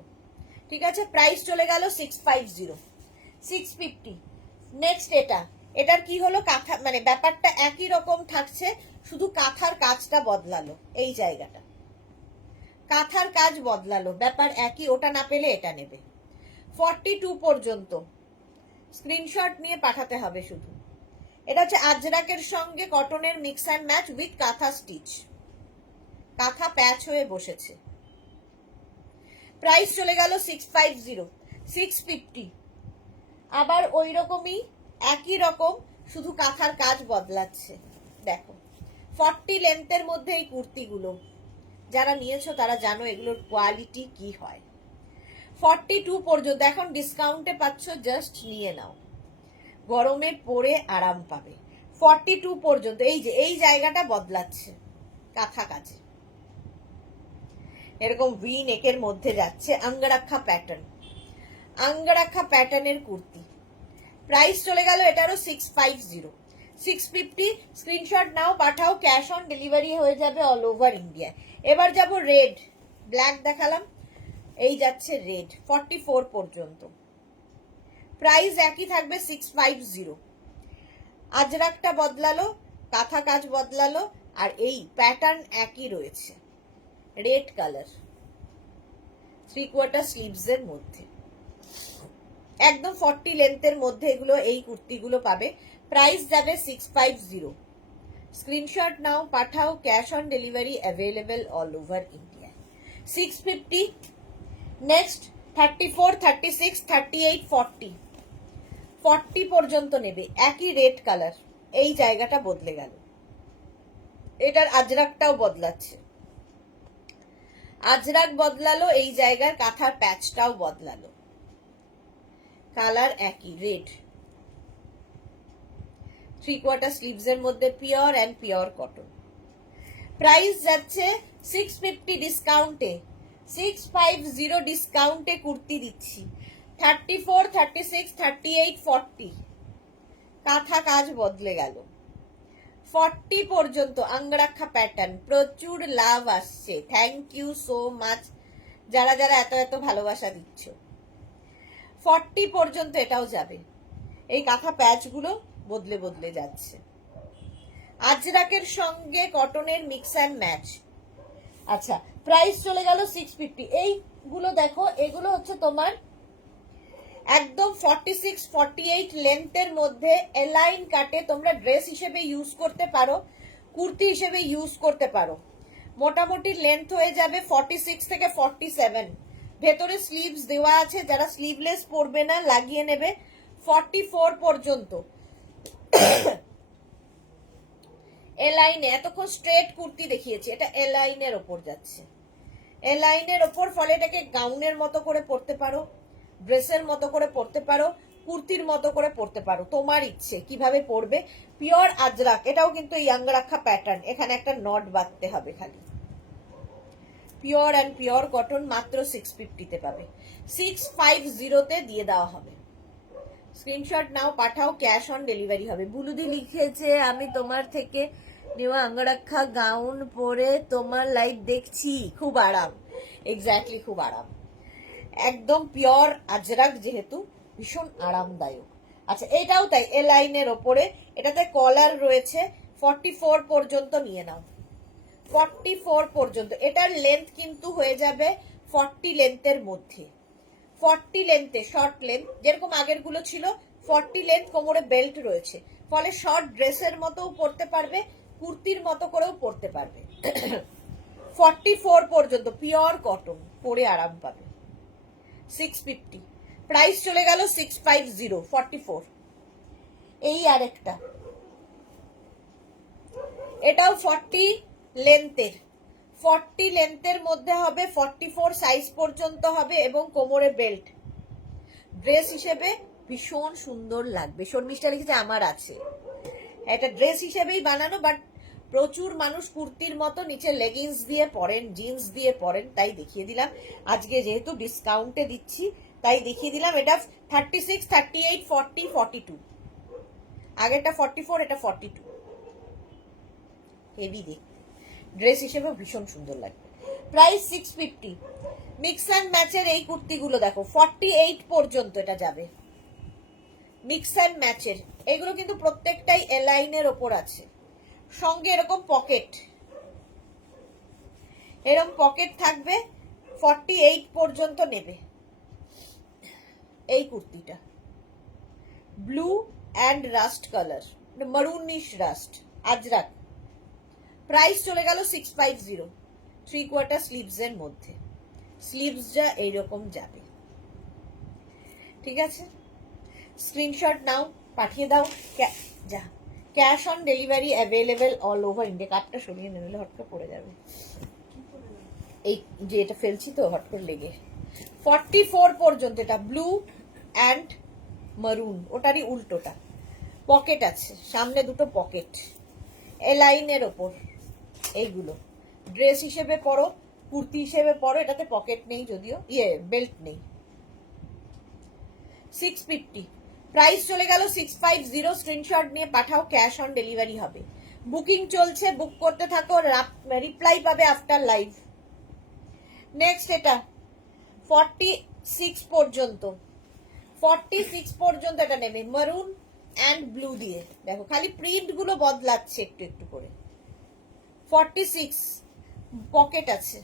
ঠিক আছে? প্রাইস চলে গেল 650, 650। নেক্সট এটার কি হলো, কাঁথা মানে ব্যাপারটা একই রকম থাকছে, শুধু কাঁথার কাজটা বদলালো। এই জায়গাটা কাঁথার কাজ বদলালো, ব্যাপার একই। ওটা না পেলে এটা নেবে। 42 পর্যন্ত স্ক্রিনশট নিয়ে পাঠাতে হবে শুধু। এটা হচ্ছে আজরাকের সঙ্গে কটনের মিক্স অ্যান্ড ম্যাচ উইথ কাঁথা স্টিচ, কাঁথা প্যাচ হয়ে বসেছে। প্রাইস চলে গেল 650, 650। আবার ওই রকমই, একই রকম, শুধু কাঁথার কাজ বদলাচ্ছে। দেখো 40 লেন্থের মধ্যে এই কুর্তিগুলো, যারা নিয়েছো তারা জানো এগুলোর কোয়ালিটি কি হয়। 42 পর্যন্ত, এখন ডিসকাউন্টে পাচ্ছ, জাস্ট নিয়ে নাও, গরমে পরে আরাম পাবে। 42 পর্যন্ত। এই যে এই জায়গাটা বদলাচ্ছে কাঁথা কাজে, এরকম ভি নেকের মধ্যে যাচ্ছে, আঙ্গরাক্ষা প্যাটার্ন, আঙ্গরাক্ষা প্যাটার্নের কুর্তি। প্রাইস চলে গেল এটারও 650, 650। স্ক্রিনশট নাও, পাঠাও, ক্যাশ অন ডেলিভারি হয়ে যাবে অল ওভার ইন্ডিয়া। এবার যাব রেড, ব্ল্যাক দেখালাম, এই যাচ্ছে রেড। 44 পর্যন্ত প্রাইস একই থাকবে 650। আজরাকটা বদলালো, কাঁথা কাজ বদলালো, আর এই প্যাটার্ন একই রয়েছে, রেড কালার, 3/4 স্লিভস এর মধ্যে, একদম 40 লেন্থের মধ্যে এগুলো, এই কুর্তিগুলো পাবে। প্রাইস যাবে 650। স্ক্রিনশট নাও, পাঠাও, cash on delivery available all over India. 650। Next 34, 36, 38, 40, 40 পর্যন্ত নেবে, একই রেড কালার। এই জায়গাটা বদলে গেল, এটার আজরাকটাও বদলাচ্ছে, আজরাক বদলালো, এই জায়গার কাঁথার প্যাচটাও বদলালো, কালার একই রেড, 3/4 স্লিভস এর মধ্যে, pure and pure cotton. Price যাচ্ছে 650 ডিসকাউন্টে, 650 ডিসকাউন্টে কুর্তি দিচ্ছি। 34, 36, 38, 40, কাঁথা কাজ বদলে গেল। 40 পর্যন্ত আঙ্গরাক্ষা প্যাটার্ন, প্রচুর লাভ আসছে, থ্যাংক ইউ সো মাচ যারা যারা এত এত ভালোবাসা দিচ্ছ। 40 পর্যন্ত এটাও যাবে, এই কাঁথা প্যাচগুলো বদলে বদলে যাচ্ছে। আজরাকের সঙ্গে কটনের মিক্স অ্যান্ড ম্যাচ। আচ্ছা, প্রাইস চলে গেল 650। এইগুলো দেখো, এগুলো হচ্ছে তোমার একদম 46 48 লেন্থের মধ্যে এলাইন কাটে তোমরা ড্রেস হিসেবে ইউজ করতে পারো, কুর্তি হিসেবে ইউজ করতে পারো। মোটামুটি লেন্থ হয়ে যাবে 46 থেকে 47। ভেতরে স্লিভস দেওয়া আছে, যারা স্লিভলেস পরবে না লাগিয়ে নেবে 44 পর্যন্ত। এলাইনে এতক্ষণ স্ট্রেট কুর্তি দেখিয়েছি, এটা এলাইনের ওপর যাচ্ছে। এলাইনের ওপর, ফলে এটাকে গাউনের মতো করে পরতে পারো, ড্রেসের মতো করে পরতে পারো, কুর্তির মতো করে পরতে পারো, তোমার ইচ্ছে কিভাবে পরবে। পিওর আজরাক, এটাও কিন্তু ইয়াং রাখা প্যাটার্ন, এখানে একটা নট বাঁধতে হবে খালি। পিওর অ্যান্ড পিওর কটন, মাত্র 650-তে পাবে, 650-তে দিয়ে দেওয়া হবে। স্ক্রিনশট নাও, পাঠাও, ক্যাশ অন ডেলিভারি হবে। বুলুদি লিখেছে আমি তোমার থেকে নেওয়া আঙ্গরাক্ষা গাউন পরে তোমার লাইভ দেখছি, খুব আরাম। এক্স্যাক্টলি, খুব আরাম, একদম পিওর আজরাক, যেহেতু ভীষণ আরামদায়ক। আচ্ছা, এটাও তাই, এ লাইনের ওপরে, এটাতে কলার রয়েছে। 44 পর্যন্ত নিয়ে নাও, 44 পর্যন্ত। এটার লেন্থ কিন্তু হয়ে যাবে 40 লেন্থের মধ্যে, 40 লেন্থে, শর্ট লেন্থ যেরকম আগের গুলো ছিল 40 লেন্থ, কোমরে বেল্ট রয়েছে, ফলে শর্ট ড্রেসের মতোও পরতে পারবে, কুর্তির মতো করেও পরতে পারবে। 44 পর্যন্ত পিওর কটন, পরে আরাম পাবে। 650, প্রাইস চলে গেল 650, 44। এই আরেকটা, এটাও 40 লেন্থের, 40 লেন্থের মধ্যে হবে, 44 সাইজ পর্যন্ত হবে এবং কোমরে বেল্ট। ড্রেস হিসেবে ভীষণ সুন্দর লাগবে। শর্মিষ্ঠা লিখেছে আমার আছে, এটা ড্রেস হিসেবেই বানানো, বাট প্রচুর মানুষ কুর্তির মতো নিচে লেগিংস দিয়ে পরেন, জিন্স দিয়ে পরেন, তাই দেখিয়ে দিলাম। আজকে যেহেতু ডিসকাউন্টে দিচ্ছি তাই দেখিয়ে দিলাম। এটা 36, 38, 40, 42, আগেরটা 44, এটা 42। হেভি দেখতে, ড্রেস হিসেবে ভীষণ সুন্দর লাগবে। প্রাইস 650। মিক্স অ্যান্ড ম্যাচের এই কুর্তিগুলো দেখো 48 পর্যন্ত এটা যাবে, মিক্স অ্যান্ড ম্যাচের। এগুলো কিন্তু প্রত্যেকটাই এলাইনের ওপর আছে, সঙ্গে এরকম পকেট, এরকম পকেট থাকবে। 48 পর্যন্ত নেবে। এই কুর্তিটা blue and rust colour, maroonish rust, Ajrak, price চলে গেল 650, 3/4 স্লিভস এর মধ্যে। স্লিভস যা এইরকম যাবে, ঠিক আছে। স্ক্রিনশট নাও, পাঠিয়ে দাও। যা, cash on delivery available all over India. কাপটা সরিয়ে নিলে হট করে পড়ে যাবে, এই যে এটা ফেলছি তো হট করে লেগে। 44 পর্যন্ত, এটা ব্লু অ্যান্ড মারুন, ওটারই উল্টোটা। পকেট আছে, সামনে দুটো পকেট, এলাইনের ওপর। এইগুলো ড্রেস হিসেবে পরো, কুর্তি হিসেবে পরো, এটাতে পকেট নেই যদিও, বেল্ট নেই। 650, প্রাইস চলে গেল 650। স্ক্রিনশট নিয়ে পাঠাও, ক্যাশ অন ডেলিভারি হবে। বুকিং চলছে, বুক করতে থাকো, রিপ্লাই পাবে আফটার লাইভ। নেক্সট এটা 46 পর্যন্ত, 46 পর্যন্ত এটা নেবে, মারুন অ্যান্ড ব্লু দিয়ে। দেখো খালি প্রিন্ট গুলো বদলাচ্ছে একটু একটু করে। 46, পকেট আছে,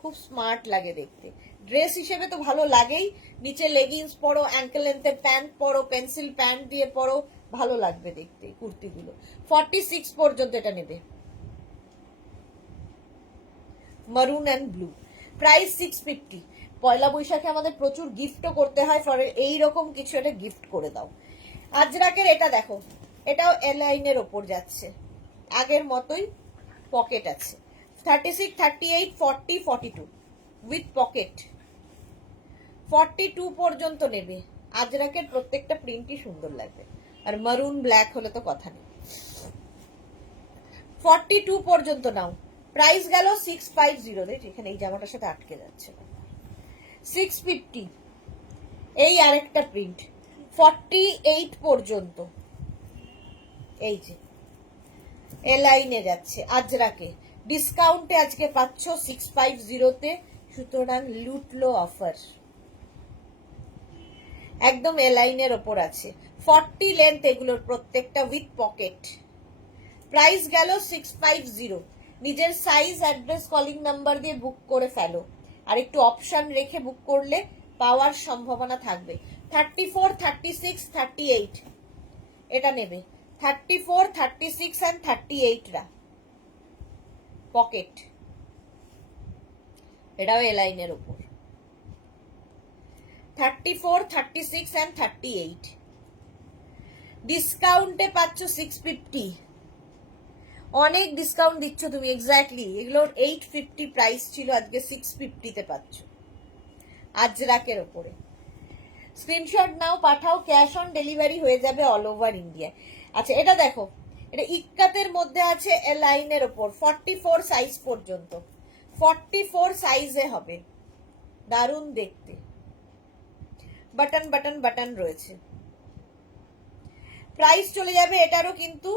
খুব স্মার্ট লাগে দেখতে। ড্রেস হিসেবে তো ভালো লাগেই, নিচে লেগিংস পরো, অ্যাঙ্কেল লেন্থের প্যান্ট পরো, পেন্সিল প্যান্ট দিয়ে পরো, ভালো লাগবে দেখতে কুর্তিগুলো। 46 পর্যন্ত এটা নেবে, মারুন অ্যান্ড ব্লু। প্রাইস 650। পয়লা বৈশাখে আমাদের প্রচুর গিফটও করতে হয়, ফলে এইরকম কিছু একটা গিফট করে দাও। আজরাকের এটা দেখো, এটাও এলাইনের ওপর যাচ্ছে, আগের মতোই পকেট আছে। 36, 38, 40, 42 উইথ পকেট। 42 পর্যন্ত নেবে। আজরাকের প্রত্যেকটা প্রিন্টই সুন্দর লাগবে, আর মারুন ব্ল্যাক হলে তো কথা নেই। 42 পর্যন্ত নাও, প্রাইস গেল 650। দেখ এখানে এই জামাটার সাথে আটকে যাচ্ছে, 650। এই আরেকটা প্রিন্ট 48 পর্যন্ত, এই যে এলাইনে যাচ্ছে আজরাকে। ডিসকাউন্টে আজকে পাচ্ছ 650-তে, সুতরাং লুটলো অফার। একদম এলাইনের ওপর আছে, 40 লেন্থ এগুলোর প্রত্যেকটা উইথ পকেট। প্রাইস গেল 650। নিজের সাইজ, অ্যাড্রেস, কলিং নাম্বার দিয়ে বুক করে ফেলো, আর একটু অপশন রেখে বুক করলে পাওয়ার সম্ভাবনা থাকবে। 34, 36, 38 এটা নেবে। 34, 36 and 38 রা পকেট, এটাও এ লাইনের উপর। 34, 36 and 38 ডিসকাউন্টে পাচ্ছ 650। অনেক ডিসকাউন্ট দিচ্ছ তুমি, এক্স্যাক্টলি। এগুলোর 850 প্রাইস ছিল, আজকে 650 তে পাচ্ছ আজরাকের ওপরে। স্ক্রিনশট নাও, পাঠাও, ক্যাশ অন ডেলিভারি হয়ে যাবে অল ওভার ইন্ডিয়া। আচ্ছা এটা দেখো, এটা ইক্কাতের মধ্যে আছে, এ লাইনের ওপর 44 সাইজ পর্যন্ত, 44 সাইজে হবে, দারুণ দেখতে। বাটন বাটন বাটন রয়েছে। প্রাইস চলে যাবে এটারও, কিন্তু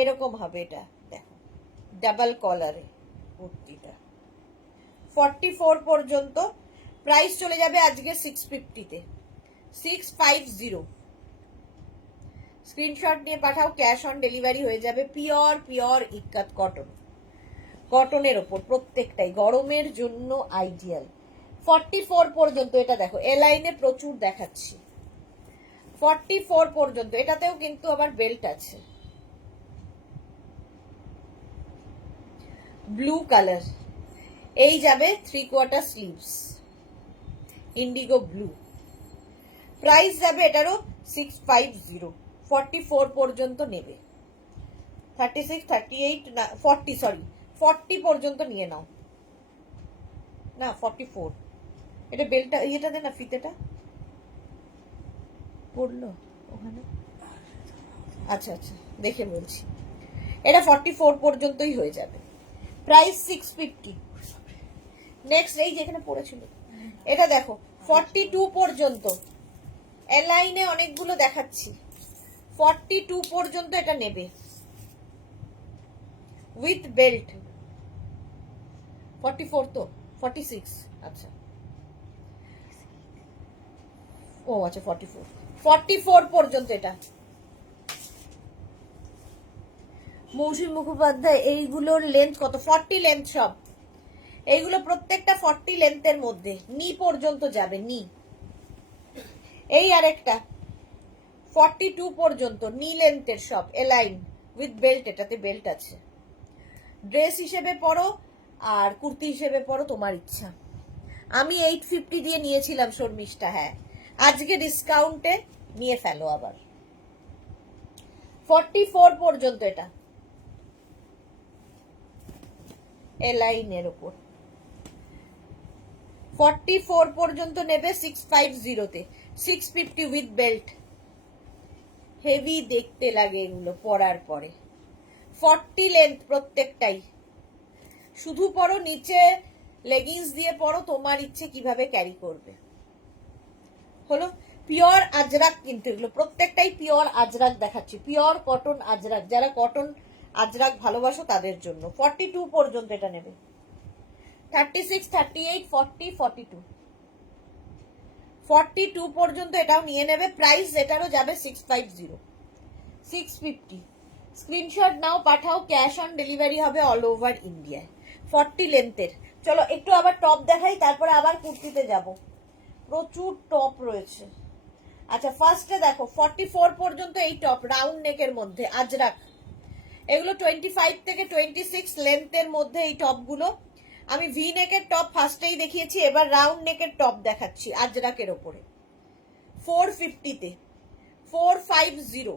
এরকম হবে, এটা দেখো ডাবল কলারে কুর্তিটা 44 পর্যন্ত। প্রাইস চলে যাবে আজকে 650 তে, 650। স্ক্রিনশট নিয়ে পাঠাও, ক্যাশ অন ডেলিভারি হয়ে যাবে। পিওর পিওর ইক্কাত কটন, কটনের ওপর প্রত্যেকটাই গরমের জন্য আইডিয়াল। 44 পর্যন্ত এটা দেখো, এ লাইনে প্রচুর দেখাচ্ছি। 44 পর্যন্ত, এটাতেও কিন্তু আবার বেল্ট আছে। ব্লু কালার, এই যাবে 3/4 স্লিভস, ইন্ডিগো ব্লু। প্রাইস যাবে এটারও 650। 44 পর্যন্ত নেবে। 36, 38 না 40, সরি 40 পর্যন্ত নিয়ে নাও না। 44 এটা বেলটা, ইয়েটা দে না, ফিতেটা পড়লো ওখানে। আচ্ছা আচ্ছা, দেখে বলছি। এটা 44 পর্যন্তই হয়ে যাবে, প্রাইস 650। নেক্সট এই যেখানে পড়েছিল, এটা দেখো 42 পর্যন্ত, এ লাইনে অনেকগুলো দেখাচ্ছি। 42 পর্যন্ত এটা নেবে উইথ বেল্ট। 44 তো 46, আচ্ছা ও আচ্ছা 44 পর্যন্ত এটা। মৌসুমী মুখোপাধ্যায়, এইগুলোর লেন্থ কত? 40 লেন্থ সব, এইগুলো প্রত্যেকটা 40 লেন্থের মধ্যে, নি পর্যন্ত যাবে, নি। এই আরেকটা 42 পর্যন্ত, নি লেন্থের সব, এলাইন উইথ বেল্ট, এটাতে বেল্ট আছে। ড্রেস হিসেবে পরো আর কুর্তি হিসেবে পরো, তোমার ইচ্ছা। আমি 850 দিয়ে নিয়েছিলাম শর্মিষ্ঠা, হ্যাঁ আজকে ডিসকাউন্টে নিয়ে ফেলো আবার। 44 পর্যন্ত এটা, এ লাইনের ওপর 44 পর্যন্ত নেবে 650 তে, 650 উইথ বেল্ট। হেভি দেখতে লাগে এগুলো পরার পরে। 40 লেন্থ প্রত্যেকটাই, শুধু পরো, নিচে লেগিংস দিয়ে পরো, তোমার ইচ্ছে কিভাবে ক্যারি করবে। হলো পিওর আজরাক, কিন্তু এগুলো প্রত্যেকটাই পিওর আজরাক দেখাচ্ছি, পিওর কটন আজরাক। যারা কটন আজরাক ভালোবাসো তাদের জন্য। 42 পর্যন্ত এটা নেবে। 36, 38, 40, 42, 42 পর্যন্ত এটাও নিয়ে নেবে। প্রাইস এটারও যাবে 650, 650। স্ক্রিনশট নাও, পাঠাও, ক্যাশ অন ডেলিভারি হবে অল ওভার ইন্ডিয়ায়। 40 লেন্থের। চলো একটু আবার টপ দেখাই, তারপরে আবার কুর্তিতে যাব। প্রচুর টপ রয়েছে। আচ্ছা ফার্স্টে দেখো 44 পর্যন্ত এই টপ, রাউন্ড নেকের মধ্যে আজরাক। এগুলো 25 থেকে 26 লেন্থের মধ্যে এই টপগুলো। আমি ভি নেকের টপ ফার্স্টেই দেখিয়েছি, এবার রাউন্ড নেকের টপ দেখাচ্ছি আজরাকের ওপরে। 450 তে, 450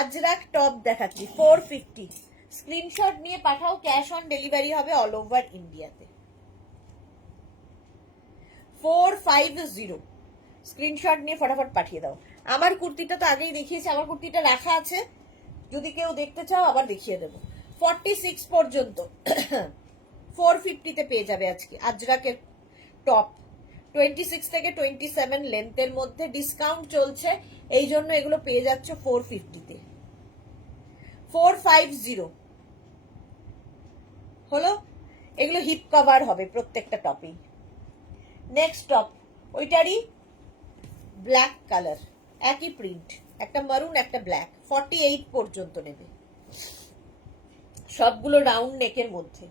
আজরাক টপ দেখাচ্ছি 450। স্ক্রিনশট নিয়ে পাঠাও, ক্যাশ অন ডেলিভারি হবে অল ওভার ইন্ডিয়াতে। 450 স্ক্রিনশট নিয়ে ফটাফট পাঠিয়ে দাও। আমার কুর্তিটা তো আগেই দেখিয়েছি, আমার কুর্তিটা রাখা আছে, যদি কেউ দেখতে চাও আবার দেখিয়ে দেবো। 46 পর্যন্ত 450 তে পেয়ে যাবে আজকে আজরাকের টপ। 26 থেকে 27 লেন্থের মধ্যে ডিসকাউন্ট চলছে, এই জন্য এগুলো পেয়ে যাচ্ছ 450 তে। 450 হলো। এগুলো হিপ কভার হবে প্রত্যেকটা টপেই। নেক্সট টপ, ওইটারই ব্ল্যাক কালার, একই প্রিন্ট, একটা মারুন একটা ব্ল্যাক। 48 পর্যন্ত নেবে, সবগুলো রাউন্ড নেকের মধ্যে।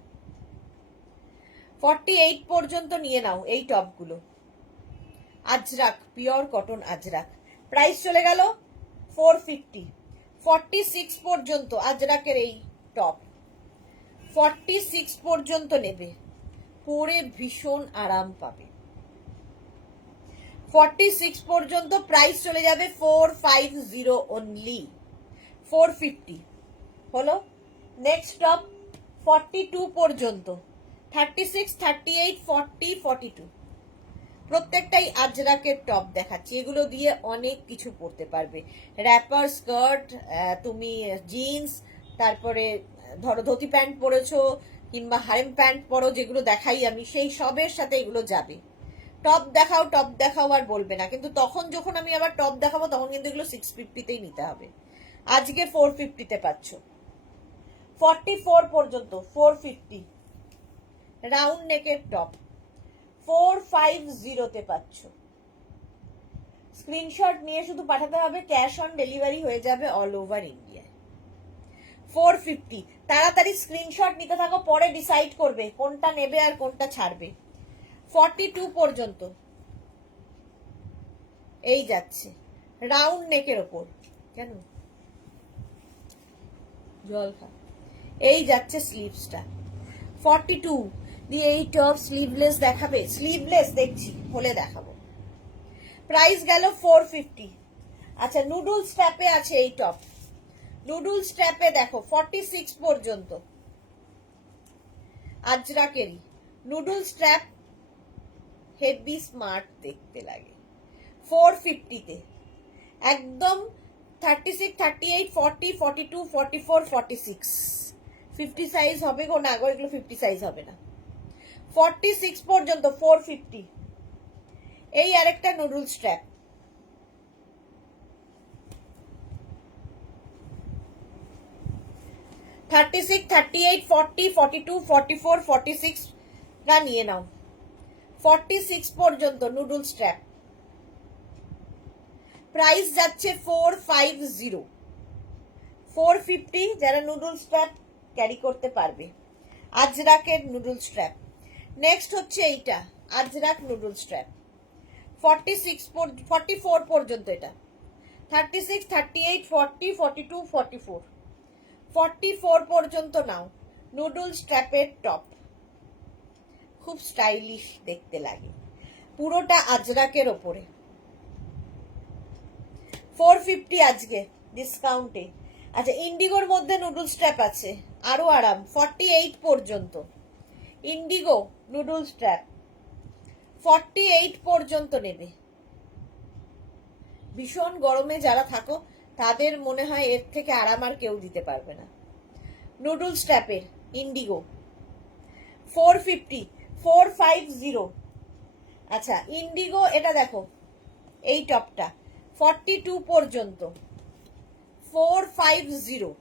48 পর্যন্ত নিয়ে নাও এই টপগুলো। Ajrak, pure cotton Ajrak, price চলে গেল 450। 46 পর্যন্ত আজরাকের এই টপ 46 পর্যন্ত নেবে, পরে ভীষণ আরাম পাবে। 46 পর্যন্ত প্রাইস চলে যাবে 450 অনলি, 450 হলো। নেক্সট টপ 42 পর্যন্ত, 36, 38, 40, 42 প্রত্যেকটাই আজরাকের টপ দেখাচ্ছি। এগুলো দিয়ে অনেক কিছু পরতে পারবে, র্যাপার, স্কার্ট, তুমি জিন্স, তারপরে ধরো ধুতি প্যান্ট পরেছো কিংবা হারেম প্যান্ট পরো, যেগুলো দেখাই আমি, সেই সবের সাথে এগুলো যাবে। টপ দেখাও টপ দেখাও আর বলবে না, কিন্তু তখন যখন আমি আবার টপ দেখাবো তখন কিন্তু এগুলো 650তেই নিতে হবে। আজকে 450তে পাচ্ছ। 44 পর্যন্ত 450 রাউন্ড নেকের টপ 450তে পাচ্ছ। স্ক্রিনশট নিয়ে শুধু পাঠাতে হবে, ক্যাশ অন ডেলিভারি হয়ে যাবে অল ওভার ইন্ডিয়া। 450 তাড়াতাড়ি স্ক্রিনশট নিতে থাকো, পরে ডিসাইড করবে কোনটা নেবে আর কোনটা ছাড়বে। 42 পর্যন্ত এই যাচ্ছে রাউন্ড নেকের ওপর, কেন জল খা, এই যাচ্ছে স্লিভসটা 42 দিয়ে। এই টপ স্লিভলেস দেখাবে, স্লিভলেস দেখছি হলে দেখাবো। প্রাইস গেল 450। আচ্ছা, নুডল স্ট্র্যাপে আছে এই টপ, নুডল স্ট্র্যাপে দেখো 46 পর্যন্ত আজরাকেরই নুডল স্ট্র্যাপ, হেভি স্মার্ট দেখতে লাগে। 450তে একদম 36, 38, 40, 42, 44, 46 50 সাইজ হবে গো, না গো এগুলো 50 সাইজ হবে না। 46 পর্যন্ত 450। এই আরেকটা নুডল স্ট্র্যাপ, $36, $38, $40, $42, $44, $46 টা নিয়ে নাও। 46 পর্যন্ত নুডল স্ট্র্যাপ, প্রাইস যাচ্ছে 450। 450 যারা নুডল স্ট্র্যাপ ক্যারি করতে পারবে, আজরাকের নুডল স্ট্র্যাপ। নেক্সট হচ্ছে এইটা আজরাক নুডল স্ট্র্যাপ, 44 পর্যন্ত এটা, 36, 38, 40, 42, 44 44 পর্যন্ত নাও। নুডল স্ট্র্যাপের টপ, খুব স্টাইলিশ দেখতে লাগে, পুরোটা আজরাকের ওপরে। 450 আজকে ডিসকাউন্টে। আচ্ছা, ইন্ডিগোর মধ্যে নুডল স্ট্র্যাপ আছে, আরো আরাম, 48 পর্যন্ত ইন্ডিগো নুডল স্ট্র্যাপ 48 পর্যন্ত নেবে। ভীষণ গরমে যারা থাকো তাদের মনে হয় এর থেকে আরাম আর কেউ দিতে পারবে না। নুডল স্ট্র্যাপের ইন্ডিগো 450, 450। আচ্ছা, ইন্ডিগো এটা দেখো, এই টপটা 42 পর্যন্ত 450,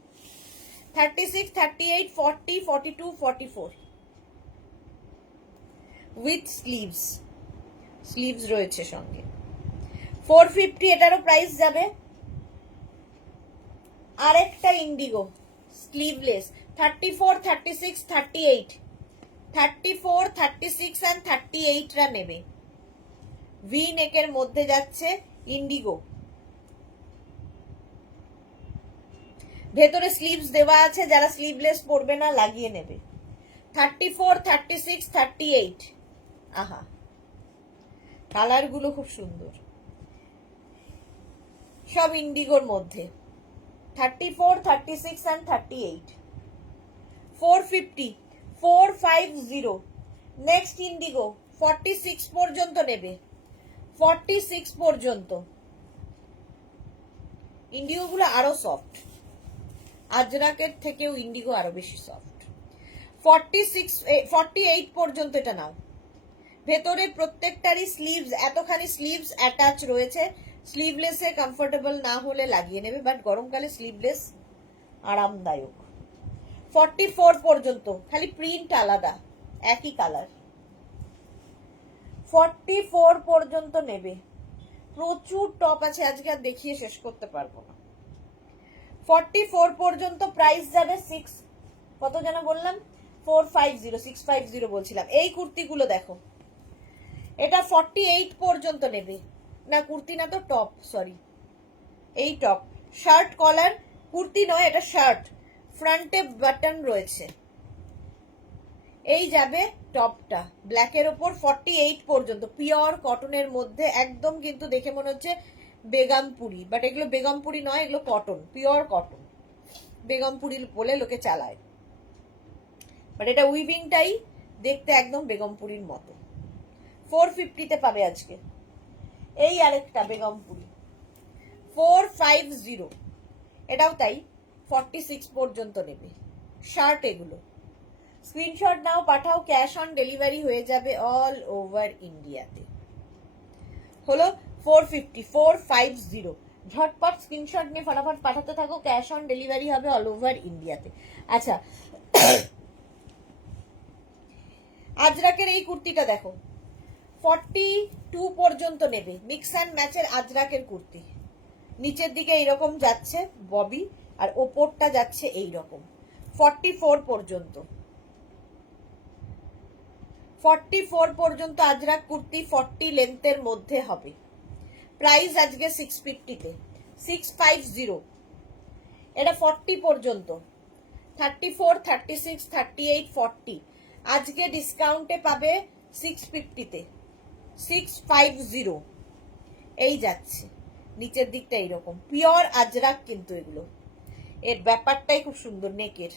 36, 38, 40, 42, 44 উইথ স্লিভস, স্লিভস রয়েছে সঙ্গে। 450 এটারও প্রাইস যাবে। আরেকটা ইন্ডিগো স্লিভলেস 34, 36, 38, 34, 36 and 38 রা নেবে। ভি নেকের মধ্যে যাচ্ছে ইন্ডিগো, ভেতরে স্লিভস দেওয়া আছে, যারা স্লিভলেস পরবে না লাগিয়ে নেবে। 34, 36, 38, আহা কালার গুলো খুব সুন্দর, সব ইন্ডিগোর মধ্যে। 34, 36 and 38, 450, 450। নেক্সট ইন্ডিগো 46 পর্যন্ত নেবে, 46 পর্যন্ত। ইন্ডিগো গুলো আরো সফট, আজরাকের থেকেও ইন্ডিগো আরো বেশি সফট। 46, 48 পর্যন্ত এটা নাও। ভেতরে প্রত্যেকটারই স্লিভস, এতখানি স্লিভস অ্যাটাচ রয়েছে। স্লিভলেসে কমফোর্টেবল না হলে লাগিয়ে নেবে, বাট গরমকালে স্লিভলেস আরামদায়ক। 44 পর্যন্ত, খালি প্রিন্ট আলাদা, একই কালার। 44 পর্যন্ত নেবে। প্রচুর টপ আছে, আজকে আর দেখিয়ে শেষ করতে পারবো না। 44 পর্যন্ত প্রাইস যাবে 6, কত যেন বললাম, 450, 650 বলছিলাম। এই কুর্তিগুলো দেখো, এটা 48 পর্যন্ত নেবে। না কুর্তি না তো টপ, সরি এই টপ, শার্ট কলার, কুর্তি নয় এটা শার্ট, ফ্রন্টে বাটন রয়েছে। এই যাবে টপটা ব্ল্যাকের ওপর 48 পর্যন্ত, পিওর কটনের মধ্যে একদম, কিন্তু দেখে মনে হচ্ছে বেগমপুরি, বাট এগুলো বেগমপুরি নয়, এগুলো কটন, পিওর কটন। বেগমপুরি বলে লোকে চালায়, বাট এটা উইভিংটাই দেখতে একদম বেগমপুরির মতো। 450-তে পাবে আজকে। এই আরেকটা বেগমপুরি 450, এটাও তাই 46 পর্যন্ত নেবে। শার্ট এগুলো স্ক্রিনশট নাও, পাঠাও, ক্যাশ অন ডেলিভারি হয়ে যাবে অল ওভার ইন্ডিয়াতে। হলো 450 ঝটপট স্ক্রিনশট নিয়ে ফটাফট পাঠাতে থাকো, ক্যাশ অন ডেলিভারি হবে অল ওভার ইন্ডিয়াতে। আচ্ছা আজরাকের এই কুর্তিটা দেখো 42 পর্যন্ত নেবে, মিক্স অ্যান্ড ম্যাচের আজরাকের কুর্তি। নিচের দিকে এইরকম যাচ্ছে ববি, আর ওপরটা যাচ্ছে এইরকম। 44 পর্যন্ত, 44 পর্যন্ত আজরাক কুর্তি 40 লেন্থের মধ্যে হবে। প্রাইস আজকে 650-তে, 650। এটা 40 পর্যন্ত, 34, 36, 38, 40 আজকে ডিসকাউন্টে পাবে 650-তে, 650। এই যাচ্ছে নিচের দিকটা এইরকম, পিওর আজরাক কিন্তু এগুলো। এর ব্যাপারটাই খুব সুন্দর, নেকের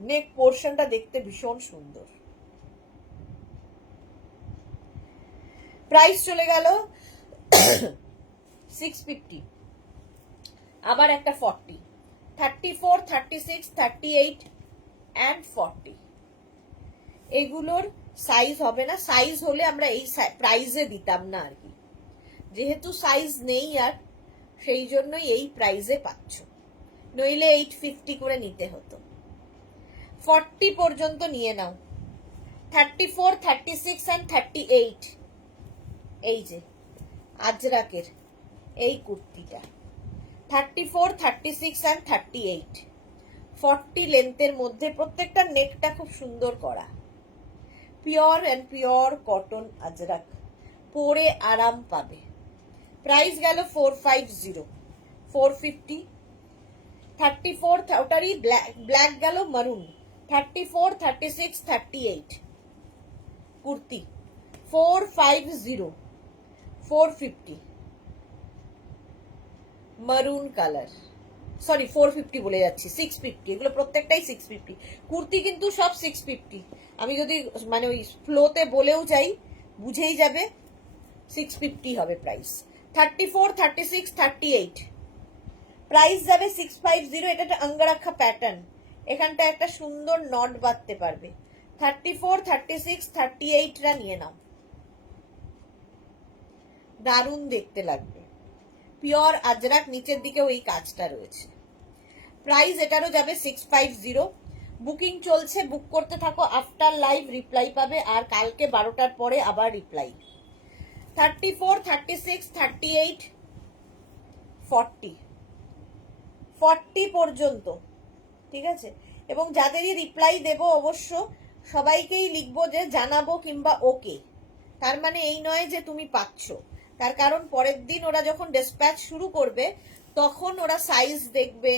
নেক পোর্শনটা দেখতে ভীষণ সুন্দর। প্রাইস চলে গেল 650। আবার একটা 40, 34, 36, 38 and 40। এগুলোর সাইজ হবে না, সাইজ হলে আমরা এই প্রাইসে দিতাম না আর কি, যেহেতু সাইজ নেই আর সেই জন্যই এই প্রাইসে পাচ্ছ, নইলে 850 করে নিতে হতো। 40 পর্যন্ত নিয়ে নাও, 34, 36 and 38। এই যে আজরাকের এই কুর্তিটা 34, 36 and 38, 40 লেন্থের মধ্যে, প্রত্যেকটা নেকটা খুব সুন্দর করা, pure and pure cotton Ajrak, পরে আরাম পাবে। প্রাইস গেল 450, 450। 34 ওটারই ব্ল্যাক গেল মারুন, 34, 36, 38 কুর্তি 450, 450 মারুন কালার, সরি 450 বলে যাচ্ছি, 650। এগুলো প্রত্যেকটাই 650 কুর্তি, কিন্তু সব 650। আমি যদি মানে ওই ফ্লোতে বলেও যাই বুঝেই যাবে 650 হবে প্রাইস। 34, 36, 38 প্রাইস যাবে 650। এটা একটা অঙ্গরাখা প্যাটার্ন, এখানটা একটা সুন্দর নট বাঁধতে পারবে। 34, 36, 38রা নিয়ে নাও, দারুণ দেখতে লাগবে, পিওর আজরাক, নিচের দিকে ওই কাজটা রয়েছে। প্রাইস এটারও যাবে 650। বুকিং চলছে, বুক করতে থাকো, আফটার লাইভ রিপ্লাই পাবে, আর কালকে 12টার পরে আবার রিপ্লাই। 34, 36, 38, 40, 40 পর্যন্ত, ঠিক আছে। এবং যাদেরই রিপ্লাই দেব অবশ্য সবাইকেই লিখবো যে জানাবো কিংবা ওকে, তার মানে এই নয় যে তুমি পাচ্ছ, তার কারণ পরের দিন ওরা যখন ডিসপ্যাচ শুরু করবে তখন ওরা সাইজ দেখবে,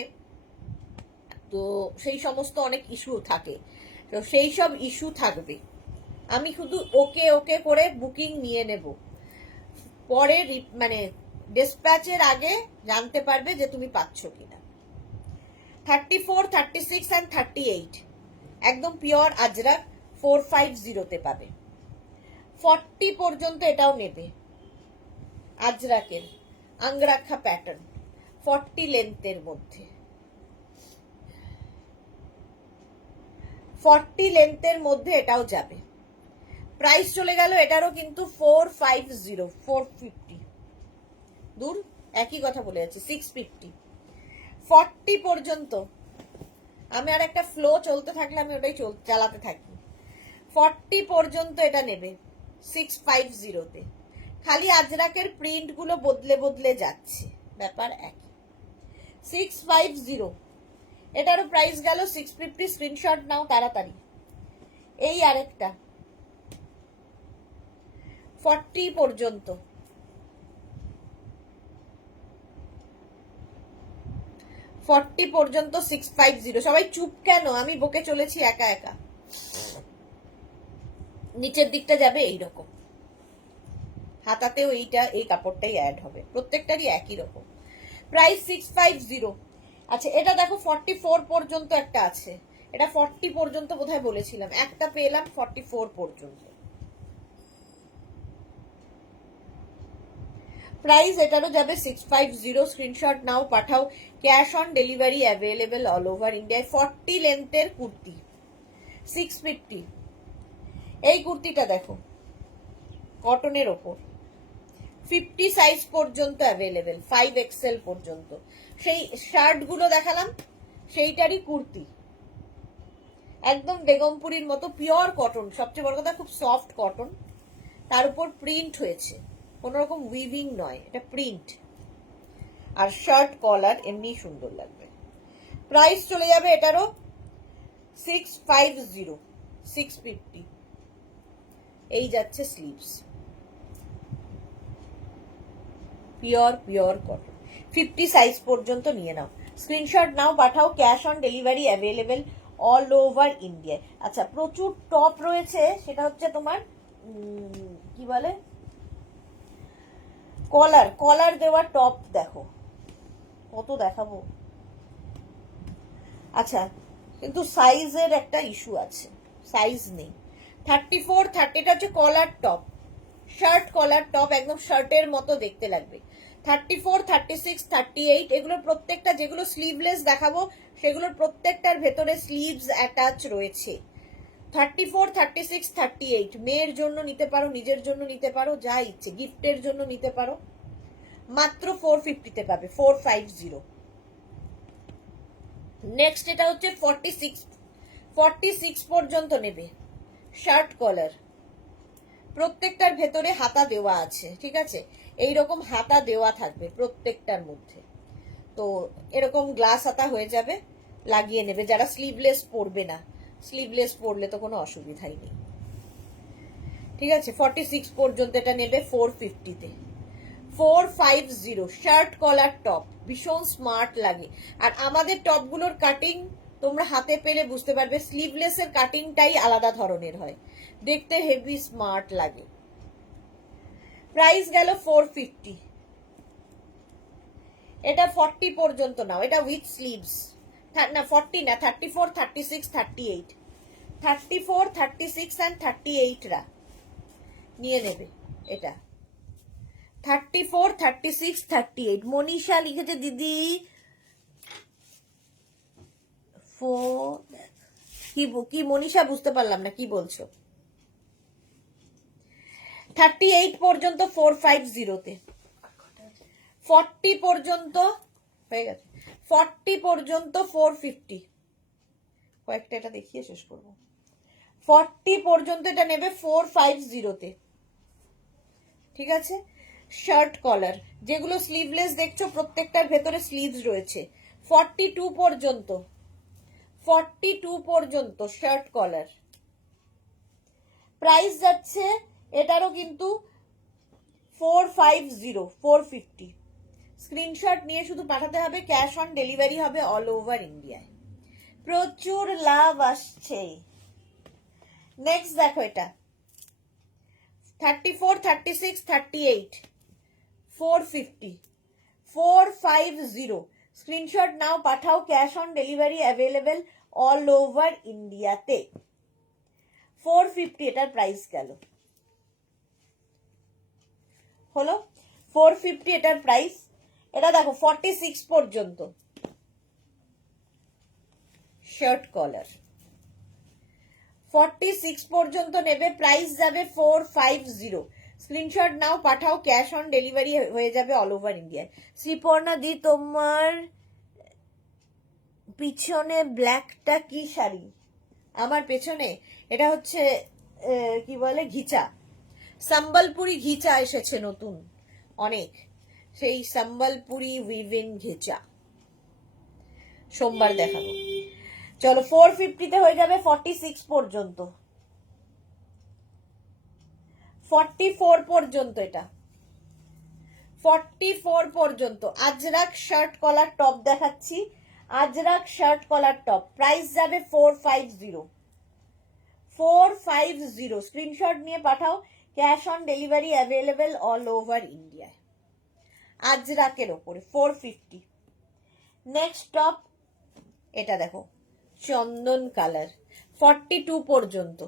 তো সেই সমস্ত অনেক ইস্যু থাকে, তো সেই সব ইস্যু থাকবে। আমি শুধু ওকে ওকে করে বুকিং নিয়ে নেব, পরে মানে ডিসপ্যাচের আগে জানতে পারবে যে তুমি পাচ্ছ কিনা। 34, 36 and 38 একদম পিওর আজরাক 450-তে পাবে। 40 পর্যন্ত এটাও নেবে, আজরাকের আঙ্গরাখা প্যাটার্ন, 40 লেন্থের মধ্যে, 40 লেন্থের মধ্যে এটাও যাবে। প্রাইস চলে গেল এটারও কিন্তু 450, 450 দূর একই কথা বলে যাচ্ছে, 650। 40 পর্যন্ত আমি আর একটা ফ্লো চলতে থাকলে আমি ওটাই চালাতে থাকি। 40 পর্যন্ত এটা নেবে 650-তে, খালি আজরাকের প্রিন্ট গুলো বদলে বদলে যাচ্ছে, ব্যাপার একই। 650, এটারও প্রাইস গেল 650। স্ক্রিনশট নাও তাড়াতাড়ি। এই আরেকটা 40 পর্যন্ত, 40 পর্যন্ত 650। সবাই চুপ কেন? আমি বকে চলেছি একা একা। নিচের দিকটা যাবে এইরকম, হাতাতেও এইটা, এই কাপড়টাই অ্যাড হবে, প্রত্যেকটারই একই রকম। প্রাইস 650। আচ্ছা এটা দেখো 44 পর্যন্ত একটা আছে, এটা 40 পর্যন্ত বোধহয় বলেছিলাম, একটা পেলাম 44 পর্যন্ত। প্রাইস এটারও যাবে 650। স্ক্রিনশট নাও, পাঠাও। Cash on delivery available all over ইন্ডিয়ায়। 40 লেন্থের কুর্তি 650। এই কুর্তিটা দেখো কটনের ওপর, 50 সাইজ পর্যন্ত অ্যাভেলেবেল, 5XL পর্যন্ত। সেই শার্ট গুলো দেখালাম সেইটারই কুর্তি, একদম বেগমপুরীর মতো পিওর কটন, সবচেয়ে বড় কথা খুব সফট কটন, তার উপর প্রিন্ট হয়েছে, কোন রকম উইভিং নয়, এটা প্রিন্ট। আর শার্ট কলার এমনি সুন্দর লাগবে। প্রাইস চলে যাবে এটারও 650, 650। এই যাচ্ছে স্লিভস, পিওর কটন, 50 সাইজ পর্যন্ত নিয়ে নাও। স্ক্রিনশট নাও, পাঠাও। Cash on delivery available all over India. আচ্ছা প্রচুর টপ রয়েছে, সেটা হচ্ছে তোমার কি বলে, কলার দেওয়া টপ। দেখো কত দেখাবো। আচ্ছা কিন্তু সাইজের একটা ইস্যু আছে, সাইজ নেই। 34, 30টা হচ্ছে কলার টপ, শার্ট কলার টপ, একদম শার্টের মতো দেখতে লাগবে। 34, 36, 38 এগুলোর প্রত্যেকটা, যেগুলো স্লিভলেস দেখাবো সেগুলোর প্রত্যেকটার ভেতরে স্লিভস অ্যাটাচ রয়েছে। 34, 36, 38 মেয়ের জন্য নিতে পারো, নিজের জন্য নিতে পারো, যা ইচ্ছে, গিফটের জন্য নিতে পারো। মাত্র 450-তে পাবে, 450। নেক্সট এটা হচ্ছে 46 পর্যন্ত নেবে, শার্ট কলার, প্রত্যেকটার ভেতরে হাতা দেওয়া আছে, ঠিক আছে, এইরকম হাতা দেওয়া থাকবে প্রত্যেকটার মধ্যে। তো এরকম গ্লাস হাতা হয়ে যাবে, লাগিয়ে নেবে যারা স্লিভলেস পরবে না, স্লিভলেস পরলে তো কোনো অসুবিধাই নেই, ঠিক আছে। 46 পর্যন্ত এটা নেবে 450-তে, 450। শার্ট কলার টপ, ভীষণ স্মার্ট লাগে। আর আমাদের টপগুলোর কাটিং তোমরা হাতে পেলে বুঝতে পারবে, স্লিভলেস এর কাটিংটাই আলাদা ধরনের হয়, দেখতে হেভি স্মার্ট লাগে। প্রাইস গেল 450। এটা 40 পর্যন্ত নাও, এটা উইথ স্লিভস, না 40 না, 34, 36, 38, 34, 36 and 38 রা নিয়ে নেবে। এটা 34, 36, 38 মনীষা লিখেছে দিদি। কি মনীষা, বুঝতে পারলাম না কি বলছো। 38 পর্যন্ত 450-তে, 40 পর্যন্ত হয়ে গেছে, 40 পর্যন্ত 450। কয়েকটা এটা দেখিয়ে শেষ করবো। 40 পর্যন্ত এটা নেবে 450-তে, ঠিক আছে। শার্ট কলার, যেগুলো স্লিভলেস দেখছো প্রত্যেকটার ভেতরে স্লিভস রয়েছে। 42 পর্যন্ত, 42 পর্যন্ত শার্ট কলার। প্রাইস যাচ্ছে এটারও কিন্তু 450, 450। স্ক্রিনশট নিয়ে শুধু পাঠাতে হবে, ক্যাশ অন ডেলিভারি হবে অল ওভার ইন্ডিয়ায়। প্রচুর লাভ আসছে। নেক্সট দেখো এটা 34, 36, 38, 450, 450। স্ক্রিনশট নাও, পাঠাও। Cash on delivery available all over ইন্ডিয়াতে। 450 এটার প্রাইস গেল, হলো 450 এটার প্রাইস। এটা দেখো 46 পর্যন্ত শার্ট কলার, 46 পর্যন্ত নেবে, প্রাইস যাবে 450। স্ক্রিনশট নাও, পাঠাও। ক্যাশ অন ডেলিভারি হয়ে যাবে অল ওভার ইন্ডিয়ায়। শ্রীপর্ণা দি, তোমার পিছনে ব্ল্যাকটা কি শাড়ি? আমার পেছনে এটা হচ্ছে কি বলে, ঘিচা, সম্বলপুরি ঘিচা এসেছে নতুন অনেক, সেই সম্বলপুরি উইভিং ঘিচা, সোমবার দেখাবো। চলো 450-তে হয়ে যাবে 46 পর্যন্ত, 44 পর্যন্ত, এটা 44 পর্যন্ত। আজরাক শার্ট কলার টপ দেখাচ্ছি, Ajrak shirt collar top, price যাবে 450। 450 স্ক্রিনশট নিয়ে পাঠাও, cash on delivery available all over ইন্ডিয়ায়। আজরাকের ওপরে 450। নেক্সট টপ, এটা দেখো চন্দন কালার, 42 পর্যন্ত।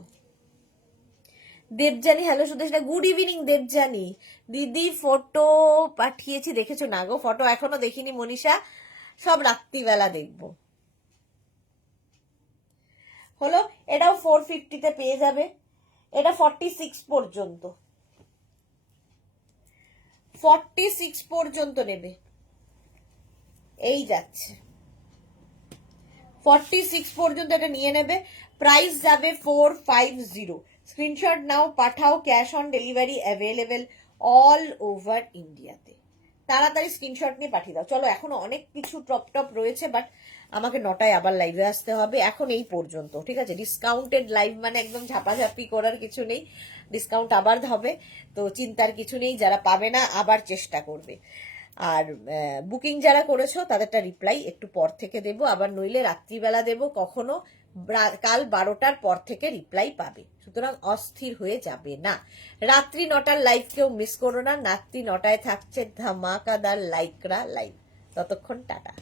Debjani, hello Sudeshna, good evening Debjani দিদি। ফটো পাঠিয়েছি, দেখেছো না গো? ফটো এখনো দেখিনি মনীষা, সব রাত্রিবেলা দেখবো। হলো, এটাও 450-তে পেয়ে যাবে। এটা 46 পর্যন্ত, 46 পর্যন্ত নেবে, এই যাচ্ছে 46 পর্যন্ত এটা নিয়ে নেবে। প্রাইস যাবে 450। স্ক্রিনশট নাও, পাঠাও, cash on delivery available all over ইন্ডিয়াতে। তাড়াতাড়ি স্ক্রিনশট নিয়ে পাঠিয়ে দাও। চলো, এখনো অনেক কিছু টপ টপ রয়েছে, বাট আমাকে 9টায় আবার লাইভে আসতে হবে। এখন এই পর্যন্ত, ঠিক আছে? ডিসকাউন্টেড লাইভ মানে একদম ঝাপাঝাপি করার কিছু নেই, ডিসকাউন্ট আবার হবে, তো চিন্তার কিছু নেই। যারা পাবে না আবার চেষ্টা করবে। আর বুকিং যারা করেছো তাদেরটা রিপ্লাই একটু পর থেকে দেবো, আবার নইলে রাত্রিবেলা দেবো, কখনো কাল 12টার পর থেকে রিপ্লাই পাবে। সুতরাং অস্থির হয়ে যাবে না। রাত্রি 9টার লাইভ কেউ মিস করো না। রাত্রি 9টায় থাকছে ধামাকাদার লাইকরা লাইভ। ততক্ষণ টাটা।